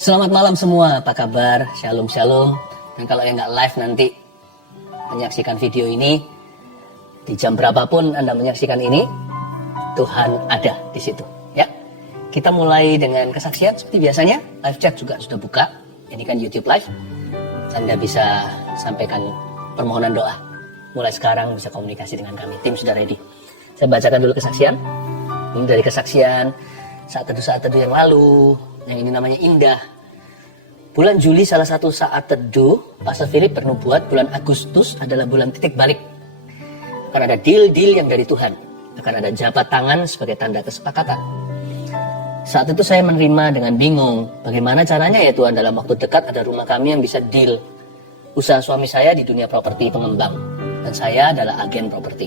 Selamat malam semua, apa kabar? Shalom, shalom. Dan kalau yang nggak live nanti menyaksikan video ini, di jam berapapun Anda menyaksikan ini, Tuhan ada di situ. Ya, kita mulai dengan kesaksian seperti biasanya. Live chat juga sudah buka. Ini kan YouTube Live. Anda bisa sampaikan permohonan doa. Mulai sekarang bisa komunikasi dengan kami. Tim sudah ready. Saya bacakan dulu kesaksian. Ini dari kesaksian saat teduh yang lalu. Yang ini namanya Indah. Bulan Juli salah satu saat teduh, Pastor Philip bernubuat bulan Agustus adalah bulan titik balik. Akan ada deal-deal yang dari Tuhan. Akan ada jabat tangan sebagai tanda kesepakatan. Saat itu saya menerima dengan bingung. Bagaimana caranya ya Tuhan, dalam waktu dekat ada rumah kami yang bisa deal. Usaha suami saya di dunia properti pengembang. Dan saya adalah agen properti.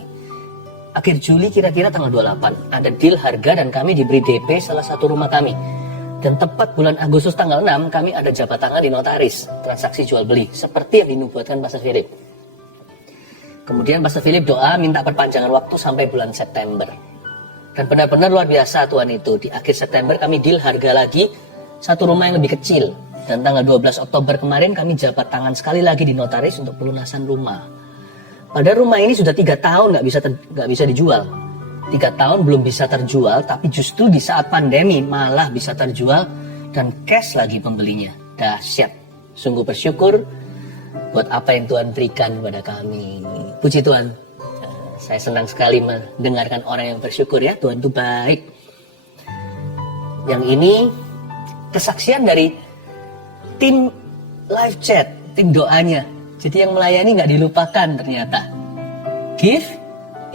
Akhir Juli kira-kira tanggal 28. Ada deal harga dan kami diberi DP salah satu rumah kami. Dan tepat bulan Agustus tanggal 6, kami ada jabat tangan di notaris, transaksi jual beli, seperti yang dinubuatkan Pastor Philip. Kemudian Pastor Philip doa minta perpanjangan waktu sampai bulan September. Dan benar-benar luar biasa Tuhan itu. Di akhir September kami deal harga lagi, satu rumah yang lebih kecil. Dan tanggal 12 Oktober kemarin kami jabat tangan sekali lagi di notaris untuk pelunasan rumah. Padahal rumah ini sudah 3 tahun nggak bisa dijual. 3 tahun belum bisa terjual, tapi justru di saat pandemi malah bisa terjual dan cash lagi pembelinya. Dahsyat. Sungguh bersyukur buat apa yang Tuhan berikan kepada kami. Puji Tuhan. Saya senang sekali mendengarkan orang yang bersyukur ya. Tuhan itu baik. Yang ini kesaksian dari tim live chat, tim doanya. Jadi yang melayani nggak dilupakan ternyata. Give,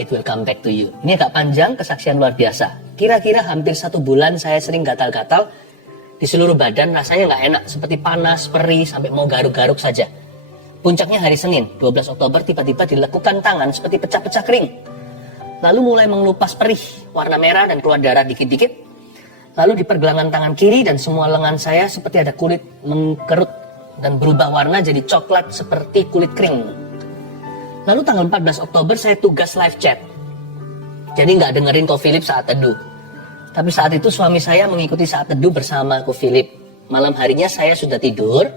it will come back to you. Ini agak panjang, kesaksian luar biasa. Kira-kira hampir 1 bulan saya sering gatal-gatal di seluruh badan, rasanya nggak enak, seperti panas, perih, sampai mau garuk-garuk saja. Puncaknya hari Senin, 12 Oktober, tiba-tiba dilekukan tangan seperti pecah-pecah kering. Lalu mulai mengelupas perih, warna merah dan keluar darah dikit-dikit. Lalu di pergelangan tangan kiri dan semua lengan saya seperti ada kulit mengkerut dan berubah warna jadi coklat seperti kulit kering. Lalu tanggal 14 Oktober saya tugas live chat. Jadi nggak dengerin Ko Philip saat teduh. Tapi saat itu suami saya mengikuti saat teduh bersama Ko Philip. Malam harinya saya sudah tidur.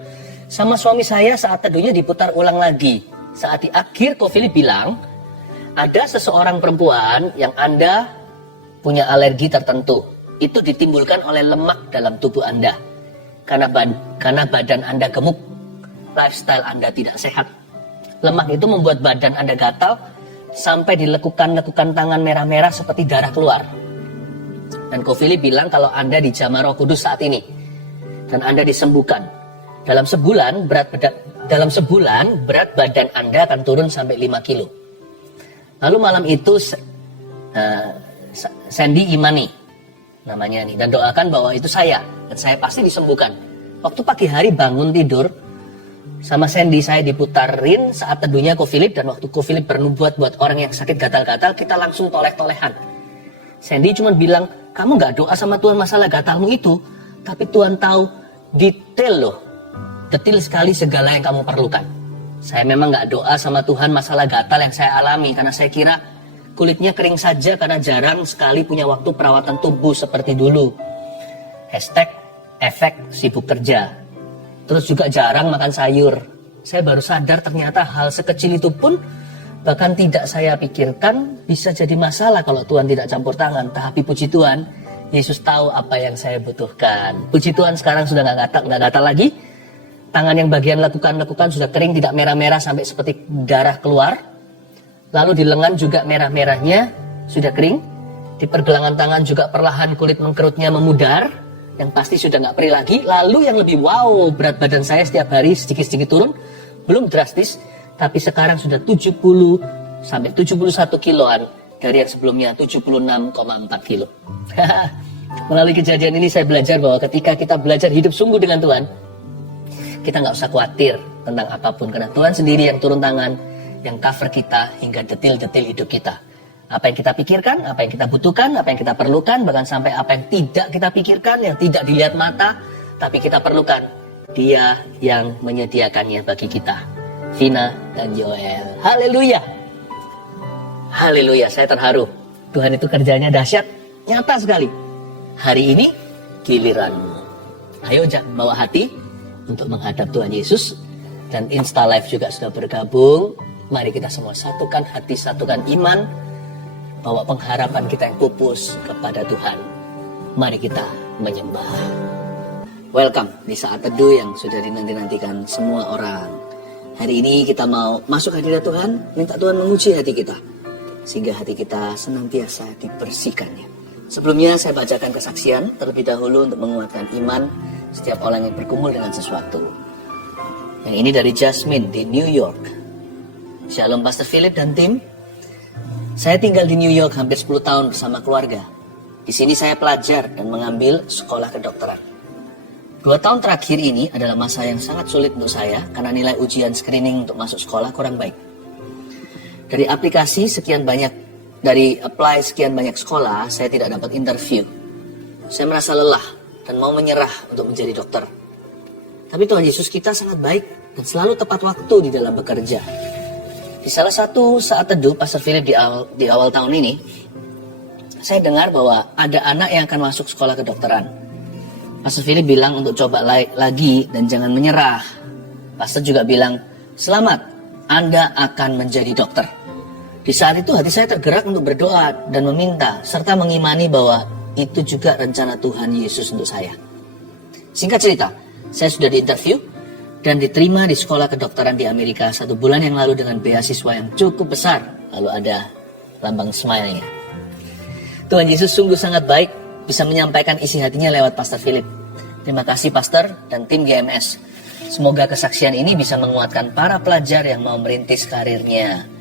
Sama suami saya saat teduhnya diputar ulang lagi. Saat di akhir Ko Philip bilang, ada seseorang perempuan yang Anda punya alergi tertentu. Itu ditimbulkan oleh lemak dalam tubuh Anda. Karena badan Anda gemuk, lifestyle Anda tidak sehat. Lemak itu membuat badan Anda gatal sampai dilekukan tangan merah-merah seperti darah keluar. Dan Ko Philip bilang kalau Anda dijamah Roh Kudus saat ini dan Anda disembuhkan, dalam sebulan berat badan Anda akan turun sampai 5 kilo. Lalu malam itu Sandy Imani namanya nih, dan doakan bahwa itu saya dan saya pasti disembuhkan. Waktu pagi hari bangun tidur sama Sandy, saya diputarin saat teduhnya Ko Philip, dan waktu Ko Philip bernubuat buat orang yang sakit gatal-gatal, kita langsung toleh-tolehan. Sandy cuma bilang, kamu gak doa sama Tuhan masalah gatalmu itu, tapi Tuhan tahu detail loh, detail sekali segala yang kamu perlukan. Saya memang gak doa sama Tuhan masalah gatal yang saya alami, karena saya kira kulitnya kering saja karena jarang sekali punya waktu perawatan tubuh seperti dulu. #efek sibuk kerja. Terus juga jarang makan sayur. Saya baru sadar ternyata hal sekecil itu pun bahkan tidak saya pikirkan bisa jadi masalah kalau Tuhan tidak campur tangan. Tapi puji Tuhan, Yesus tahu apa yang saya butuhkan. Puji Tuhan sekarang sudah nggak gatal lagi. Tangan yang bagian lekukan sudah kering, tidak merah-merah sampai seperti darah keluar. Lalu di lengan juga merah-merahnya sudah kering. Di pergelangan tangan juga perlahan kulit mengkerutnya memudar. Yang pasti sudah nggak perih lagi. Lalu yang lebih wow, berat badan saya setiap hari sedikit-sedikit turun. Belum drastis, tapi sekarang sudah 70 sampai 71 kiloan dari yang sebelumnya 76,4 kilo. Melalui kejadian ini saya belajar bahwa ketika kita belajar hidup sungguh dengan Tuhan, kita nggak usah khawatir tentang apapun, karena Tuhan sendiri yang turun tangan, yang cover kita hingga detil-detil hidup kita. Apa yang kita pikirkan, apa yang kita butuhkan, apa yang kita perlukan, bahkan sampai apa yang tidak kita pikirkan, yang tidak dilihat mata, tapi kita perlukan, Dia yang menyediakannya bagi kita. Vina dan Joel. Haleluya. Haleluya, saya terharu. Tuhan itu kerjanya dahsyat, nyata sekali. Hari ini giliranmu. Ayo bawa hati untuk menghadap Tuhan Yesus. Dan Insta Live juga sudah bergabung. Mari kita semua satukan hati, satukan iman, bawa pengharapan kita yang pupus kepada Tuhan. Mari kita menyembah. Welcome di saat teduh yang sudah dinanti-nantikan semua orang. Hari ini kita mau masuk hadirat Tuhan, minta Tuhan menguji hati kita, sehingga hati kita senantiasa dibersihkannya. Sebelumnya saya bacakan kesaksian terlebih dahulu untuk menguatkan iman setiap orang yang bergumul dengan sesuatu. Yang ini dari Jasmine di New York. Shalom Pastor Philip dan tim. Saya tinggal di New York hampir 10 tahun bersama keluarga. Di sini saya pelajar dan mengambil sekolah kedokteran. 2 tahun terakhir ini adalah masa yang sangat sulit untuk saya karena nilai ujian screening untuk masuk sekolah kurang baik. Dari apply sekian banyak sekolah, saya tidak dapat interview. Saya merasa lelah dan mau menyerah untuk menjadi dokter. Tapi Tuhan Yesus kita sangat baik dan selalu tepat waktu di dalam bekerja. Di salah satu saat teduh Pastor Philip di awal tahun ini, saya dengar bahwa ada anak yang akan masuk sekolah kedokteran. Pastor Philip bilang untuk coba lagi dan jangan menyerah. Pastor juga bilang, selamat, Anda akan menjadi dokter. Di saat itu hati saya tergerak untuk berdoa dan meminta, serta mengimani bahwa itu juga rencana Tuhan Yesus untuk saya. Singkat cerita, saya sudah diinterview dan diterima di sekolah kedokteran di Amerika 1 bulan yang lalu dengan beasiswa yang cukup besar. Lalu ada lambang smile-nya. Tuhan Yesus sungguh sangat baik, bisa menyampaikan isi hatinya lewat Pastor Philip. Terima kasih Pastor dan tim GMS. Semoga kesaksian ini bisa menguatkan para pelajar yang mau merintis karirnya.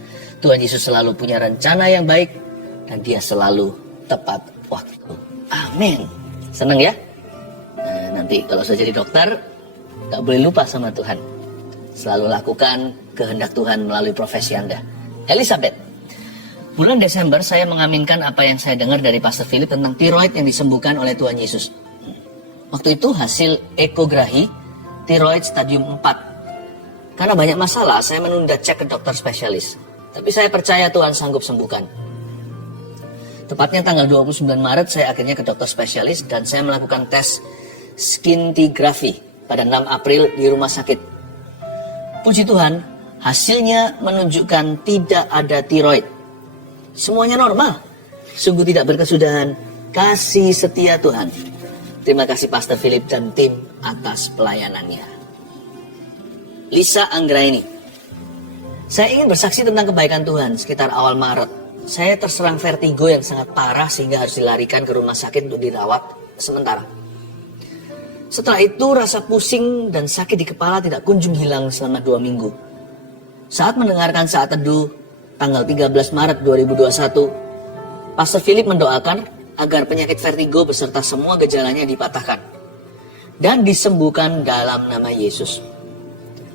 Tuhan Yesus selalu punya rencana yang baik dan Dia selalu tepat waktu. Amin. Senang ya? Nanti kalau sudah jadi dokter, gak boleh lupa sama Tuhan. Selalu lakukan kehendak Tuhan melalui profesi Anda. Elizabeth, bulan Desember saya mengaminkan apa yang saya dengar dari Pastor Philip tentang tiroid yang disembuhkan oleh Tuhan Yesus. Waktu itu hasil ekografi tiroid stadium 4. Karena banyak masalah, saya menunda cek ke dokter spesialis. Tapi saya percaya Tuhan sanggup sembuhkan. Tepatnya tanggal 29 Maret saya akhirnya ke dokter spesialis dan saya melakukan tes scintigraphy pada 6 April di rumah sakit. Puji Tuhan, hasilnya menunjukkan tidak ada tiroid. Semuanya normal. Sungguh tidak berkesudahan. Kasih setia Tuhan. Terima kasih Pastor Philip dan tim atas pelayanannya. Lisa Anggraini. Saya ingin bersaksi tentang kebaikan Tuhan sekitar awal Maret. Saya terserang vertigo yang sangat parah sehingga harus dilarikan ke rumah sakit untuk dirawat sementara. Setelah itu rasa pusing dan sakit di kepala tidak kunjung hilang selama 2 minggu. Saat mendengarkan saat teduh tanggal 13 Maret 2021, Pastor Philip mendoakan agar penyakit vertigo beserta semua gejalanya dipatahkan dan disembuhkan dalam nama Yesus.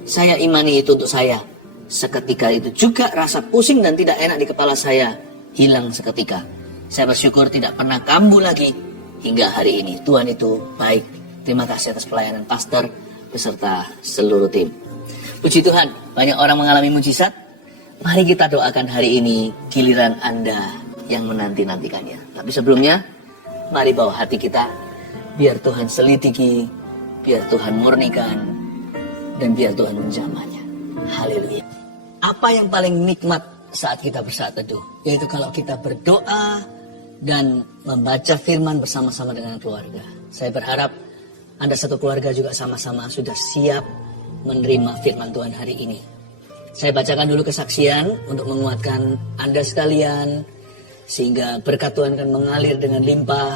Saya imani itu untuk saya. Seketika itu juga rasa pusing dan tidak enak di kepala saya hilang seketika. Saya bersyukur tidak pernah kambuh lagi hingga hari ini. Tuhan itu baik. Terima kasih atas pelayanan pastor beserta seluruh tim. Puji Tuhan, banyak orang mengalami mujizat. Mari kita doakan hari ini giliran Anda yang menanti-nantikannya. Tapi sebelumnya, mari bawa hati kita, biar Tuhan selidiki, biar Tuhan murnikan, dan biar Tuhan menjamahnya. Haleluya. Apa yang paling nikmat saat kita bersaat teduh? Yaitu kalau kita berdoa dan membaca firman bersama-sama dengan keluarga. Saya berharap Anda satu keluarga juga sama-sama sudah siap menerima firman Tuhan hari ini. Saya bacakan dulu kesaksian untuk menguatkan Anda sekalian, sehingga berkat Tuhan akan mengalir dengan limpah,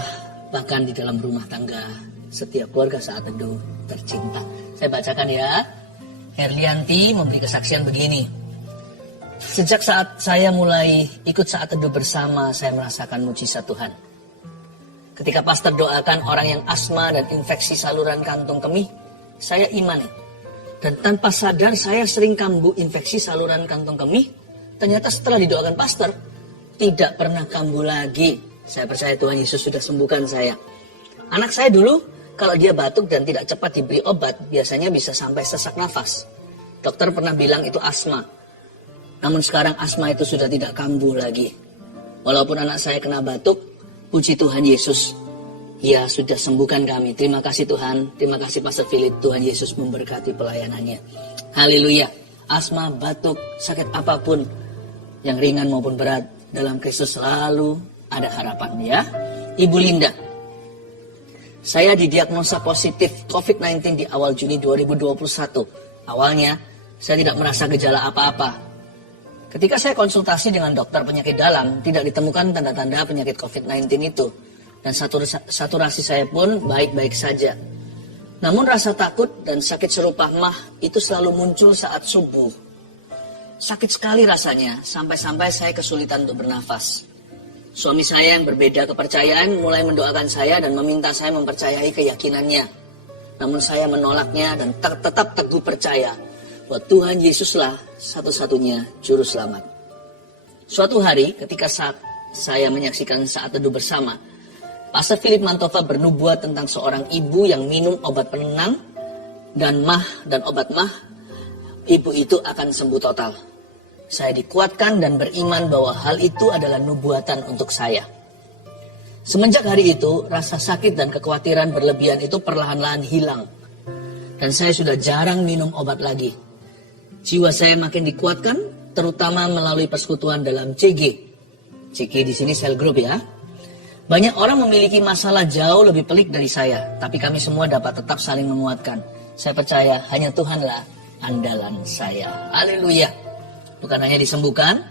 bahkan di dalam rumah tangga setiap keluarga saat teduh tercinta. Saya bacakan ya. Herlianti memberi kesaksian begini. Sejak saat saya mulai ikut saat teduh bersama, saya merasakan mujizat Tuhan. Ketika pastor doakan orang yang asma dan infeksi saluran kantung kemih, saya imani. Dan tanpa sadar saya sering kambuh infeksi saluran kantung kemih. Ternyata setelah didoakan pastor, tidak pernah kambuh lagi. Saya percaya Tuhan Yesus sudah sembuhkan saya. Anak saya dulu, kalau dia batuk dan tidak cepat diberi obat, biasanya bisa sampai sesak nafas. Dokter pernah bilang itu asma. Namun sekarang asma itu sudah tidak kambuh lagi. Walaupun anak saya kena batuk, puji Tuhan Yesus, Ia sudah sembuhkan kami. Terima kasih Tuhan. Terima kasih Pastor Philip. Tuhan Yesus memberkati pelayanannya. Haleluya. Asma, batuk, sakit apapun yang ringan maupun berat, dalam Kristus selalu ada harapan ya. Ibu Linda, saya didiagnosa positif COVID-19 di awal Juni 2021. Awalnya saya tidak merasa gejala apa-apa. Ketika saya konsultasi dengan dokter penyakit dalam, tidak ditemukan tanda-tanda penyakit COVID-19 itu. Dan saturasi saya pun baik-baik saja. Namun rasa takut dan sakit serupa mah itu selalu muncul saat subuh. Sakit sekali rasanya, sampai-sampai saya kesulitan untuk bernafas. Suami saya yang berbeda kepercayaan mulai mendoakan saya dan meminta saya mempercayai keyakinannya. Namun saya menolaknya dan tetap teguh percaya bahwa Tuhan Yesuslah satu-satunya juru selamat. Suatu hari ketika saya menyaksikan saat teduh bersama, Pastor Philip Mantova bernubuat tentang seorang ibu yang minum obat penenang dan obat mah, ibu itu akan sembuh total. Saya dikuatkan dan beriman bahwa hal itu adalah nubuatan untuk saya. Semenjak hari itu, rasa sakit dan kekhawatiran berlebihan itu perlahan-lahan hilang. Dan saya sudah jarang minum obat lagi. Jiwa saya makin dikuatkan, terutama melalui persekutuan dalam CG. CG di sini cell group ya. Banyak orang memiliki masalah jauh lebih pelik dari saya, tapi kami semua dapat tetap saling menguatkan. Saya percaya hanya Tuhanlah andalan saya. Haleluya. Bukan hanya disembuhkan,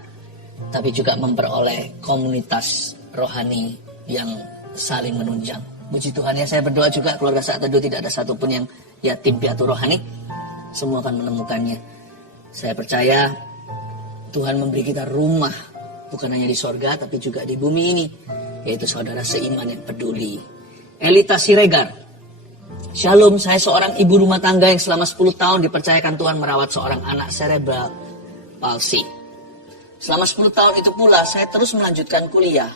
tapi juga memperoleh komunitas rohani yang saling menunjang. Puji Tuhan ya, saya berdoa juga keluarga Saat Teduh tidak ada satupun yang yatim piatu rohani. Semua akan menemukannya. Saya percaya Tuhan memberi kita rumah, bukan hanya di sorga, tapi juga di bumi ini. Yaitu saudara seiman yang peduli. Elita Siregar. Shalom, saya seorang ibu rumah tangga yang selama 10 tahun dipercayakan Tuhan merawat seorang anak cerebral palsy. Selama 10 tahun itu pula saya terus melanjutkan kuliah.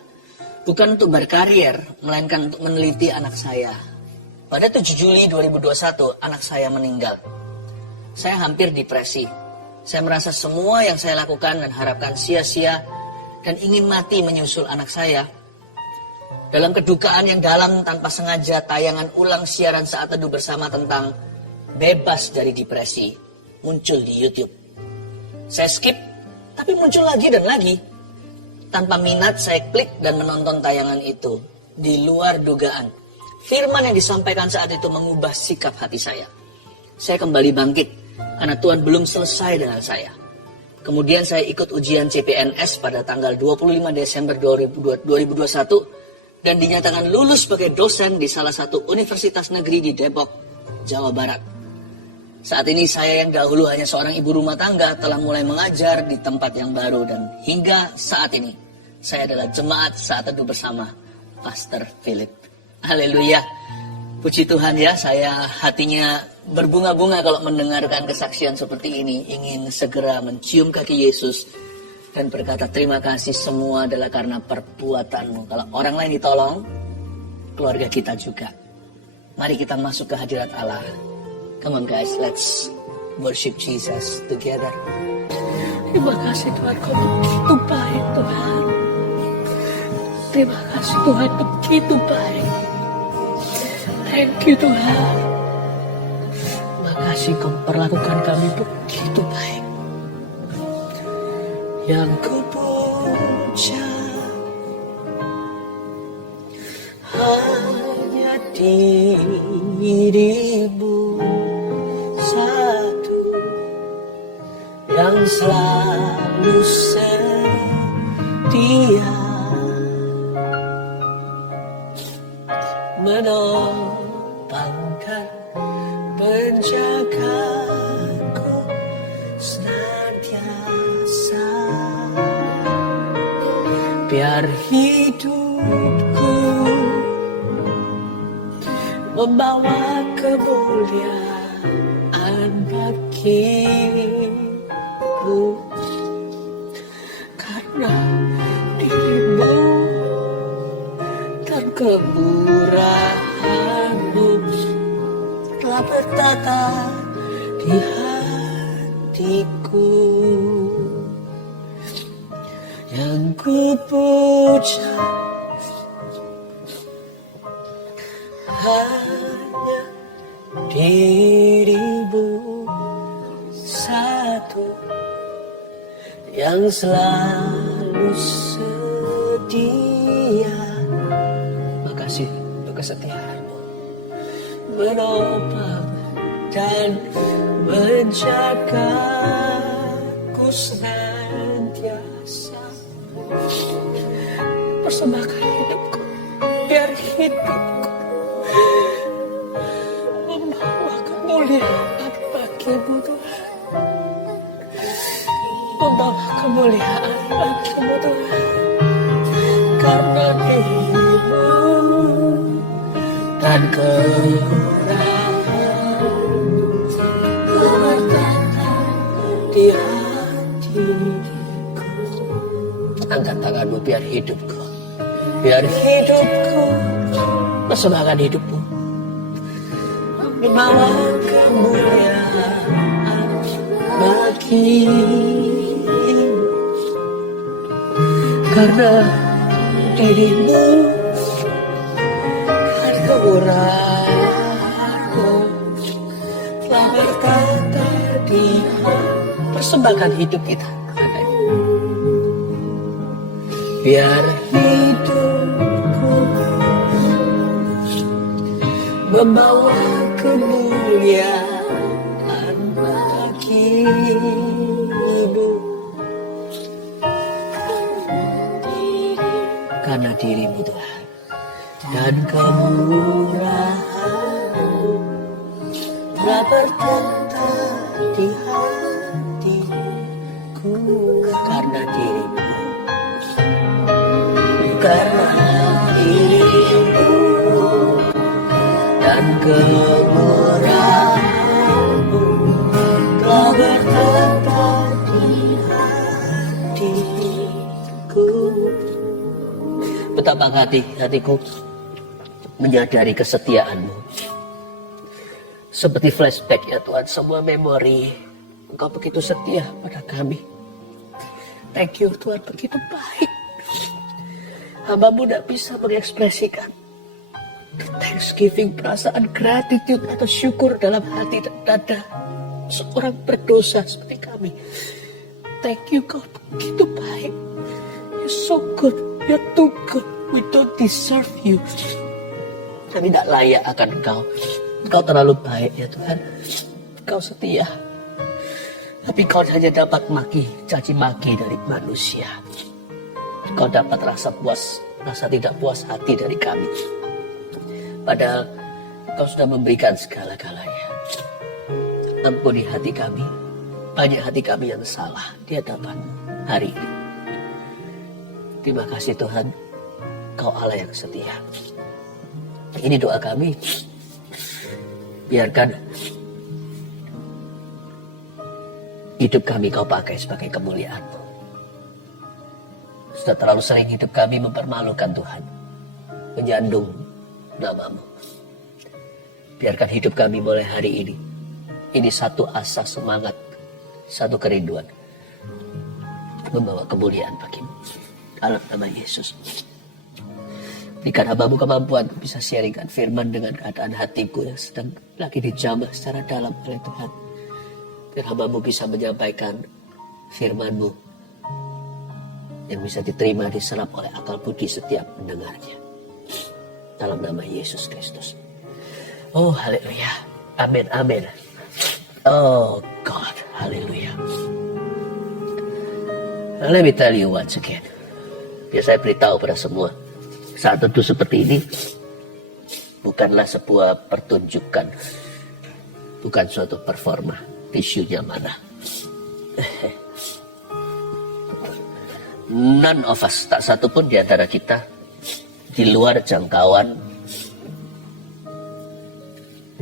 Bukan untuk berkarier, melainkan untuk meneliti anak saya. Pada 7 Juli 2021, anak saya meninggal. Saya hampir depresi. Saya merasa semua yang saya lakukan dan harapkan sia-sia dan ingin mati menyusul anak saya. Dalam kedukaan yang dalam tanpa sengaja, tayangan ulang siaran Saat Teduh bersama tentang bebas dari depresi muncul di YouTube. Saya skip, tapi muncul lagi dan lagi. Tanpa minat saya klik dan menonton tayangan itu. Di luar dugaan, firman yang disampaikan saat itu mengubah sikap hati saya. Saya kembali bangkit karena Tuhan belum selesai dengan saya. Kemudian saya ikut ujian CPNS pada tanggal 25 Desember 2021 dan dinyatakan lulus sebagai dosen di salah satu universitas negeri di Depok, Jawa Barat. Saat ini saya yang dahulu hanya seorang ibu rumah tangga telah mulai mengajar di tempat yang baru dan hingga saat ini saya adalah jemaat Saat Teduh bersama Pastor Philip. Haleluya. Puji Tuhan ya, saya hatinya berbunga-bunga kalau mendengarkan kesaksian seperti ini. Ingin segera mencium kaki Yesus dan berkata terima kasih, semua adalah karena perbuatanmu. Kalau orang lain ditolong, keluarga kita juga. Mari kita masuk ke hadirat Allah. Come on guys, let's worship Jesus together. Terima kasih Tuhan, kau begitu baik Tuhan. Terima kasih Tuhan, begitu baik. Thank you Tuhan. Terima kasih kau perlakukan kami begitu baik. Yang ku puja hanya dirimu satu yang selalu setia menopangkan, menjagaku senantiasa. Biar hidupku membawa kemuliaan bagimu, karena dirimu dan kemurahanmu telah bertata di hatiku. Yang ku puja yang selalu setia. Makasih untuk kesetiaanmu. Menopang dan menjagaku senantiasa. Persembahkan hidupku, biar hidupku membawa kemuliaan bagimu Tuhan. Membawa kemuliaan bagimu Tuhan. Karena dirimu dan kemurahan-Mu bertata di hatiku. Angkat tanganmu biar hidupku. Biar hidupku persembahkan hidupmu membawa kemuliaan bagimu. Karena dirimu dan kemurahan-Mu telah bertata di hati. Persembahkan hidup kita kepada-Mu. Biar hidupku membawa kemuliaan bagimu. Karena dirimu Tuhan. Dan kemurahan-Mu telah bertata di hatiku. Karena dirimu. Karena dirimu dan kemurahan-Mu telah bertata di hatiku. Betapa hatiku menyadari kesetiaan-Mu. Seperti flashback ya Tuhan, semua memori. Engkau begitu setia pada kami. Thank you Tuhan, begitu baik. Hamba-Mu tidak bisa mengekspresikan thanksgiving, perasaan gratitude atau syukur dalam hati dan dada seorang berdosa seperti kami. Thank you, Kau begitu baik. You're so good, you're too good. We don't deserve you. Kami tidak layak akan Engkau. Engkau terlalu baik ya Tuhan. Engkau setia. Tapi Kau hanya dapat caci maki dari manusia. Kau dapat rasa tidak puas hati dari kami. Padahal Kau sudah memberikan segala-galanya. Ampuni hati kami. Banyak hati kami yang salah di hadapan-Mu hari ini. Terima kasih Tuhan. Kau Allah yang setia. Ini doa kami. Biarkan hidup kami Kau pakai sebagai kemuliaan-Mu. Sudah terlalu sering hidup kami mempermalukan Tuhan. Menyandung nama-Mu. Biarkan hidup kami mulai hari ini. Ini satu asa, semangat, satu kerinduan. Membawa kemuliaan bagi-Mu. Dalam nama Yesus. Berikan hamba-Mu kemampuan bisa sharingkan firman dengan keadaan hatiku yang sedang lagi dijamah secara dalam oleh Tuhan. Biar hamba-Mu bisa menyampaikan firman-Mu yang bisa diterima diserap oleh akal budi setiap mendengarnya. Dalam nama Yesus Kristus. Oh, haleluya. Amin, amin. Oh, God. Haleluya. Let me tell you once again. Biar saya beritahu pada semua. Saat teduh seperti ini bukanlah sebuah pertunjukan. Bukan suatu performa. Tisunya mana? None of us, tak satu pun di antara kita di luar jangkauan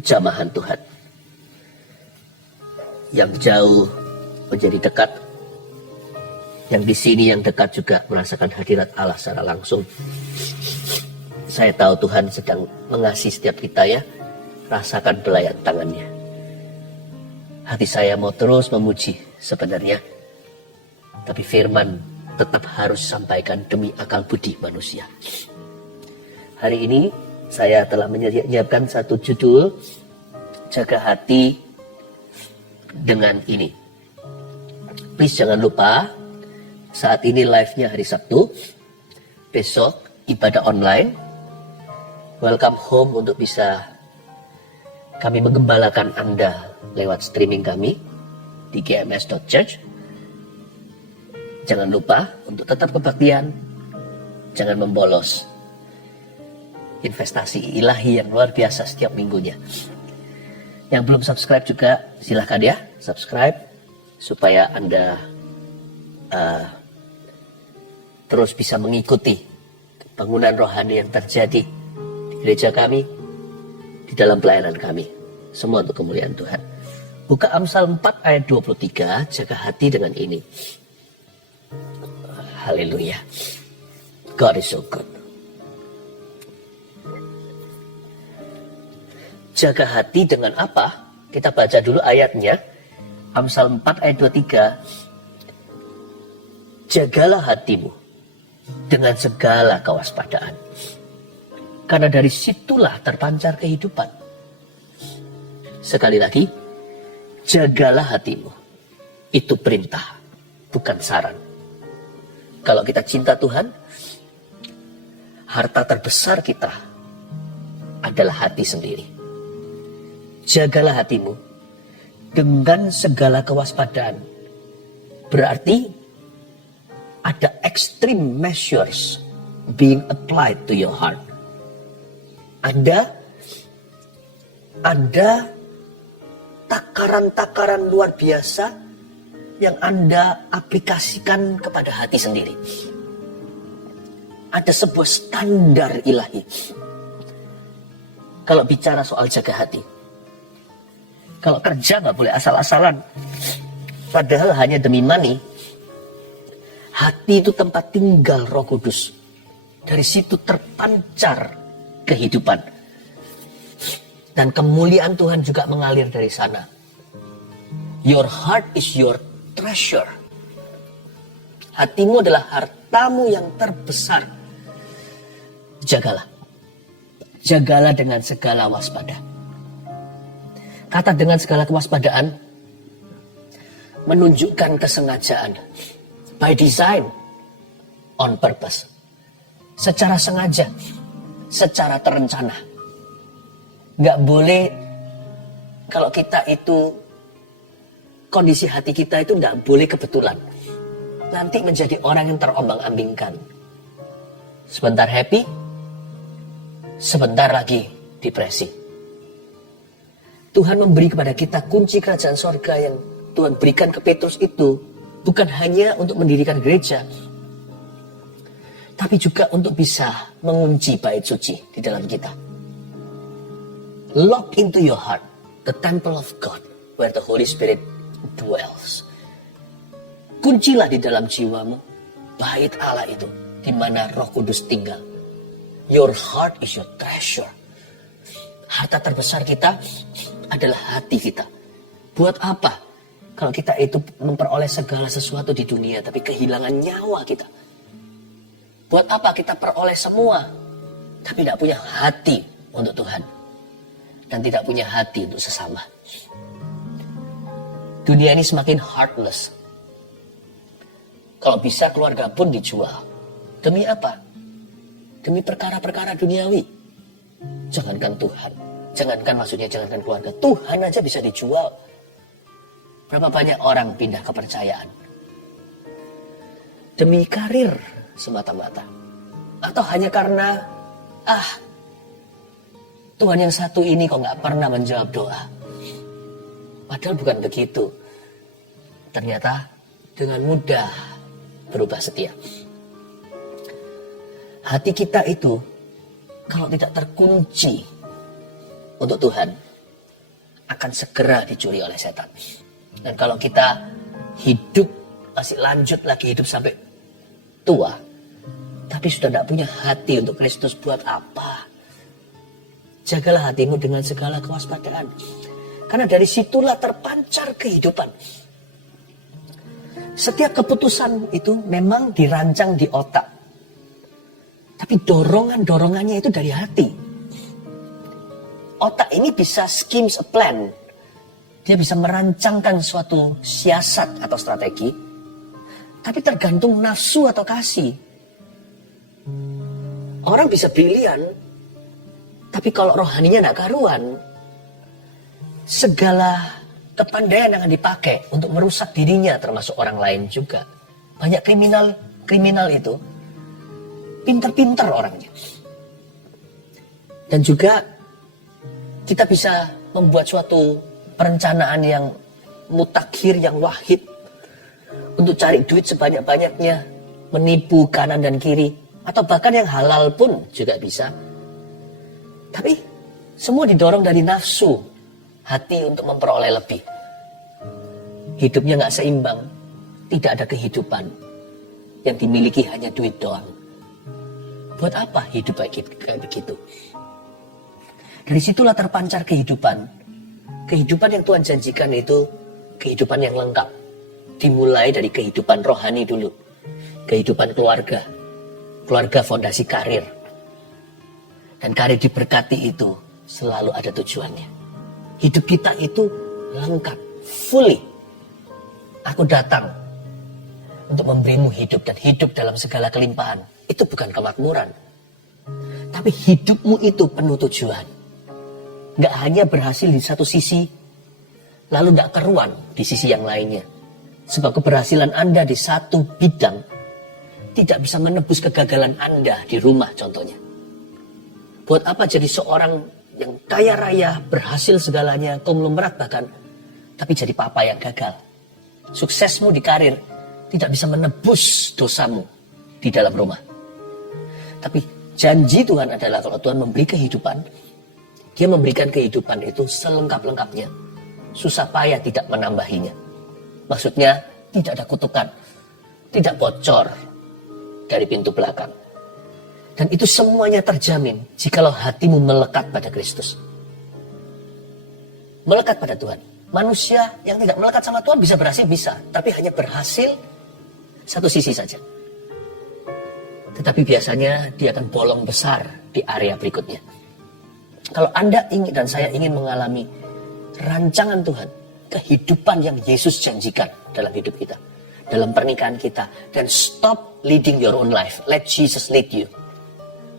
jamahan Tuhan. Yang jauh menjadi dekat, yang di sini yang dekat juga merasakan hadirat Allah secara langsung. Saya tahu Tuhan sedang mengasihi setiap kita ya. Rasakan belayan tangannya. Hati saya mau terus memuji sebenarnya. Tapi firman tetap harus sampaikan demi akal budi manusia. Hari ini saya telah menyiapkan satu judul, jaga hati dengan ini. Please jangan lupa Saat ini live-nya hari Sabtu, besok ibadah online. Welcome home untuk bisa kami menggembalakan Anda lewat streaming kami di gms.church. Jangan lupa untuk tetap kebaktian, jangan membolos investasi ilahi yang luar biasa setiap minggunya. Yang belum subscribe juga silahkan ya subscribe supaya Anda terus bisa mengikuti bangunan rohani yang terjadi di gereja kami, di dalam pelayanan kami. Semua untuk kemuliaan Tuhan. Buka Amsal 4 ayat 23, jaga hati dengan ini. Haleluya. God is so good. Jaga hati dengan apa? Kita baca dulu ayatnya. Amsal 4 ayat 23. Jagalah hatimu dengan segala kewaspadaan. Karena dari situlah terpancar kehidupan. Sekali lagi, jagalah hatimu. Itu perintah, bukan saran. Kalau kita cinta Tuhan, harta terbesar kita adalah hati sendiri. Jagalah hatimu dengan segala kewaspadaan. Berarti ada extreme measures being applied to your heart. Ada takaran-takaran luar biasa yang Anda aplikasikan kepada hati sendiri. Ada sebuah standar ilahi. Kalau bicara soal jaga hati, kalau kerja nggak boleh asal-asalan. Padahal hanya demi money. Hati itu tempat tinggal Roh Kudus. Dari situ terpancar kehidupan. Dan kemuliaan Tuhan juga mengalir dari sana. Your heart is your treasure. Hatimu adalah hartamu yang terbesar. Jagalah. Jagalah dengan segala waspada. Kata dengan segala kewaspadaan menunjukkan kesengajaan. By design, on purpose. Secara sengaja, secara terencana. Nggak boleh kalau kita itu, kondisi hati kita itu nggak boleh kebetulan. Nanti menjadi orang yang terombang-ambingkan. Sebentar happy, sebentar lagi depresi. Tuhan memberi kepada kita kunci kerajaan sorga yang Tuhan berikan ke Petrus itu bukan hanya untuk mendirikan gereja, tapi juga untuk bisa mengunci bait suci di dalam kita. Lock into your heart the temple of God where the Holy Spirit dwells. Kuncilah di dalam jiwamu bait Allah itu di mana Roh Kudus tinggal. Your heart is your treasure. Harta terbesar kita adalah hati kita. Buat apa kalau kita itu memperoleh segala sesuatu di dunia tapi kehilangan nyawa kita? Buat apa kita peroleh semua tapi tidak punya hati untuk Tuhan dan tidak punya hati untuk sesama? Dunia ini semakin heartless. Kalau bisa keluarga pun dijual. Demi apa? Demi perkara-perkara duniawi. Jangankan Tuhan. Jangankan keluarga. Tuhan aja bisa dijual. Berapa banyak orang pindah kepercayaan? Demi karir semata-mata. Atau hanya karena, Tuhan yang satu ini kok gak pernah menjawab doa. Padahal bukan begitu. Ternyata dengan mudah berubah setia. Hati kita itu kalau tidak terkunci untuk Tuhan akan segera dicuri oleh setan. Dan kalau kita hidup masih lanjut lagi hidup sampai tua, tapi sudah tidak punya hati untuk Kristus, buat apa? Jagalah hatimu dengan segala kewaspadaan. Karena dari situlah terpancar kehidupan. Setiap keputusan itu memang dirancang di otak. Tapi dorongannya itu dari hati. Otak ini bisa schemes a plan. Dia bisa merancangkan suatu siasat atau strategi. Tapi tergantung nafsu atau kasih. Orang bisa brilian, tapi kalau rohaninya tidak karuan, segala kepandaian yang akan dipakai untuk merusak dirinya termasuk orang lain juga. Banyak kriminal itu pintar-pintar orangnya. Dan juga kita bisa membuat suatu perencanaan yang mutakhir, yang wahid, untuk cari duit sebanyak-banyaknya, menipu kanan dan kiri, atau bahkan yang halal pun juga bisa. Tapi semua didorong dari nafsu hati untuk memperoleh lebih. Hidupnya nggak seimbang, tidak ada kehidupan, yang dimiliki hanya duit doang. Buat apa hidup kayak begitu? Dari situlah terpancar kehidupan. Kehidupan yang Tuhan janjikan itu kehidupan yang lengkap. Dimulai dari kehidupan rohani dulu. Kehidupan keluarga. Keluarga fondasi karir. Dan karir diberkati itu selalu ada tujuannya. Hidup kita itu lengkap, fully. Aku datang untuk memberimu hidup dan hidup dalam segala kelimpahan. Itu bukan kemakmuran. Tapi hidupmu itu penuh tujuan. Gak hanya berhasil di satu sisi, lalu gak keruan di sisi yang lainnya. Sebab keberhasilan Anda di satu bidang tidak bisa menebus kegagalan Anda di rumah contohnya. Buat apa jadi seorang yang kaya raya, berhasil segalanya, konglomerat bahkan, tapi jadi papa yang gagal. Suksesmu di karir tidak bisa menebus dosamu di dalam rumah. Tapi janji Tuhan adalah kalau Tuhan memberi kehidupan, Dia memberikan kehidupan itu selengkap-lengkapnya. Susah payah tidak menambahinya. Maksudnya tidak ada kutukan, tidak bocor dari pintu belakang. Dan itu semuanya terjamin jikalau hatimu melekat pada Kristus. Melekat pada Tuhan. Manusia yang tidak melekat sama Tuhan bisa berhasil, bisa. Tapi hanya berhasil satu sisi saja. Tetapi biasanya dia akan bolong besar di area berikutnya. Kalau Anda ingin dan saya ingin mengalami rancangan Tuhan, kehidupan yang Yesus janjikan dalam hidup kita, dalam pernikahan kita, dan stop leading your own life. Let Jesus lead you.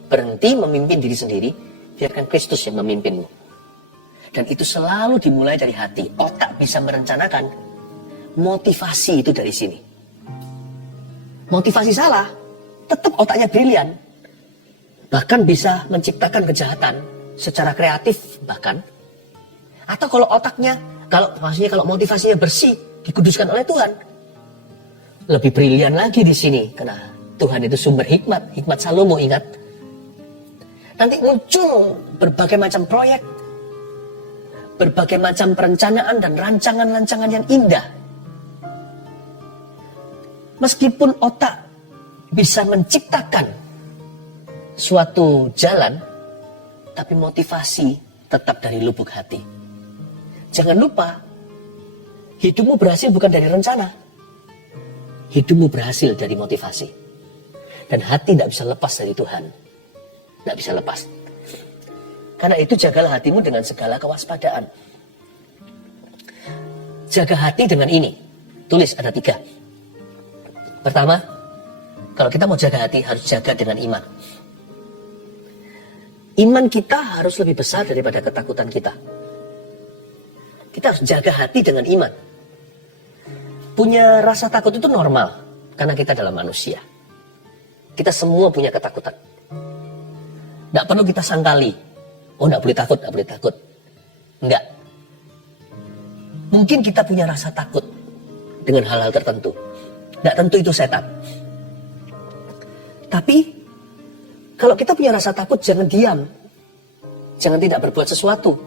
Berhenti memimpin diri sendiri, biarkan Kristus yang memimpinmu. Dan itu selalu dimulai dari hati. Otak bisa merencanakan, motivasi itu dari sini. Motivasi salah, tetap otaknya brilian. Bahkan bisa menciptakan kejahatan secara kreatif bahkan. Atau kalau otaknya, kalau motivasinya bersih, dikuduskan oleh Tuhan, lebih brilian lagi di sini. Karena Tuhan itu sumber hikmat, hikmat Salomo, ingat. Nanti muncul berbagai macam proyek, berbagai macam perencanaan dan rancangan-rancangan yang indah. Meskipun otak bisa menciptakan suatu jalan, tapi motivasi tetap dari lubuk hati. Jangan lupa, hidupmu berhasil bukan dari rencana. Hidupmu berhasil dari motivasi. Dan hati tidak bisa lepas dari Tuhan. Tidak bisa lepas. Karena itu jagalah hatimu dengan segala kewaspadaan. Jaga hati dengan ini. Tulis ada 3. Pertama, kalau kita mau jaga hati harus jaga dengan iman. Iman kita harus lebih besar daripada ketakutan kita. Kita harus jaga hati dengan iman. Punya rasa takut itu normal, karena kita adalah manusia. Kita semua punya ketakutan. Tidak perlu kita sangkali. Oh, tidak boleh takut, tidak boleh takut. Enggak. Mungkin kita punya rasa takut dengan hal-hal tertentu. Tidak tentu itu setan. Tapi, kalau kita punya rasa takut, jangan diam. Jangan tidak berbuat sesuatu.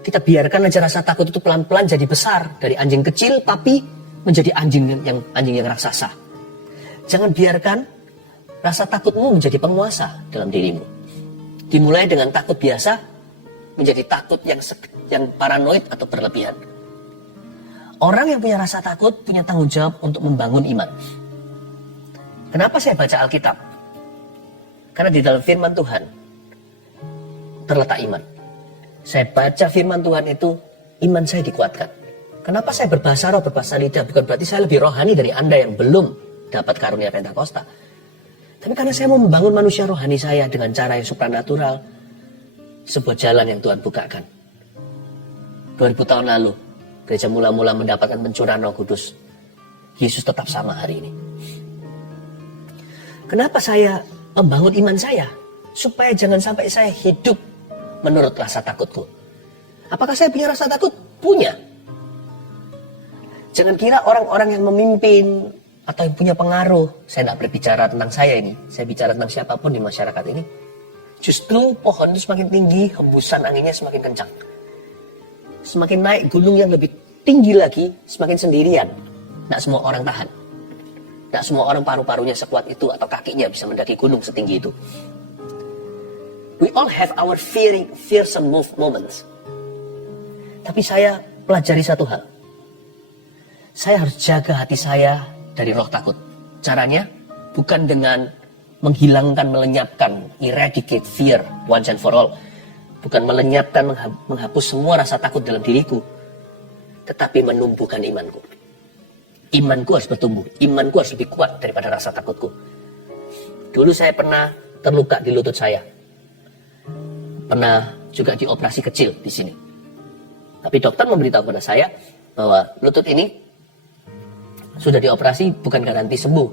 Kita biarkan aja rasa takut itu pelan-pelan jadi besar. Dari anjing kecil, papi, menjadi anjing yang raksasa. Jangan biarkan rasa takutmu menjadi penguasa dalam dirimu. Dimulai dengan takut biasa, menjadi takut yang paranoid atau berlebihan. Orang yang punya rasa takut, punya tanggung jawab untuk membangun iman. Kenapa saya baca Alkitab? Karena di dalam firman Tuhan terletak iman. Saya baca firman Tuhan itu, iman saya dikuatkan. Kenapa saya berbahasa roh, berbahasa lidah? Bukan berarti saya lebih rohani dari Anda yang belum dapat karunia Pentakosta. Tapi karena saya mau membangun manusia rohani saya dengan cara yang supranatural. Sebuah jalan yang Tuhan bukakan. 2000 tahun lalu, gereja mula-mula mendapatkan pencurahan Roh Kudus. Yesus tetap sama hari ini. Kenapa saya membangun iman saya? Supaya jangan sampai saya hidup menurut rasa takutku. Apakah saya punya rasa takut? Punya. Jangan kira orang-orang yang memimpin atau yang punya pengaruh, saya tidak berbicara tentang saya ini, saya bicara tentang siapapun di masyarakat ini, justru pohon itu semakin tinggi, hembusan anginnya semakin kencang. Semakin naik gunung yang lebih tinggi lagi, semakin sendirian. Tidak semua orang tahan. Tidak semua orang paru-parunya sekuat itu atau kakinya bisa mendaki gunung setinggi itu. We all have our fearsome moments. Tapi saya pelajari satu hal. Saya harus jaga hati saya dari roh takut. Caranya bukan dengan menghilangkan, melenyapkan, eradicate fear once and for all. Bukan melenyapkan, menghapus semua rasa takut dalam diriku. Tetapi menumbuhkan imanku. Imanku harus bertumbuh. Imanku harus lebih kuat daripada rasa takutku. Dulu saya pernah terluka di lutut saya. Pernah juga dioperasi kecil di sini. Tapi dokter memberitahu kepada saya bahwa lutut ini sudah dioperasi bukan garansi sembuh.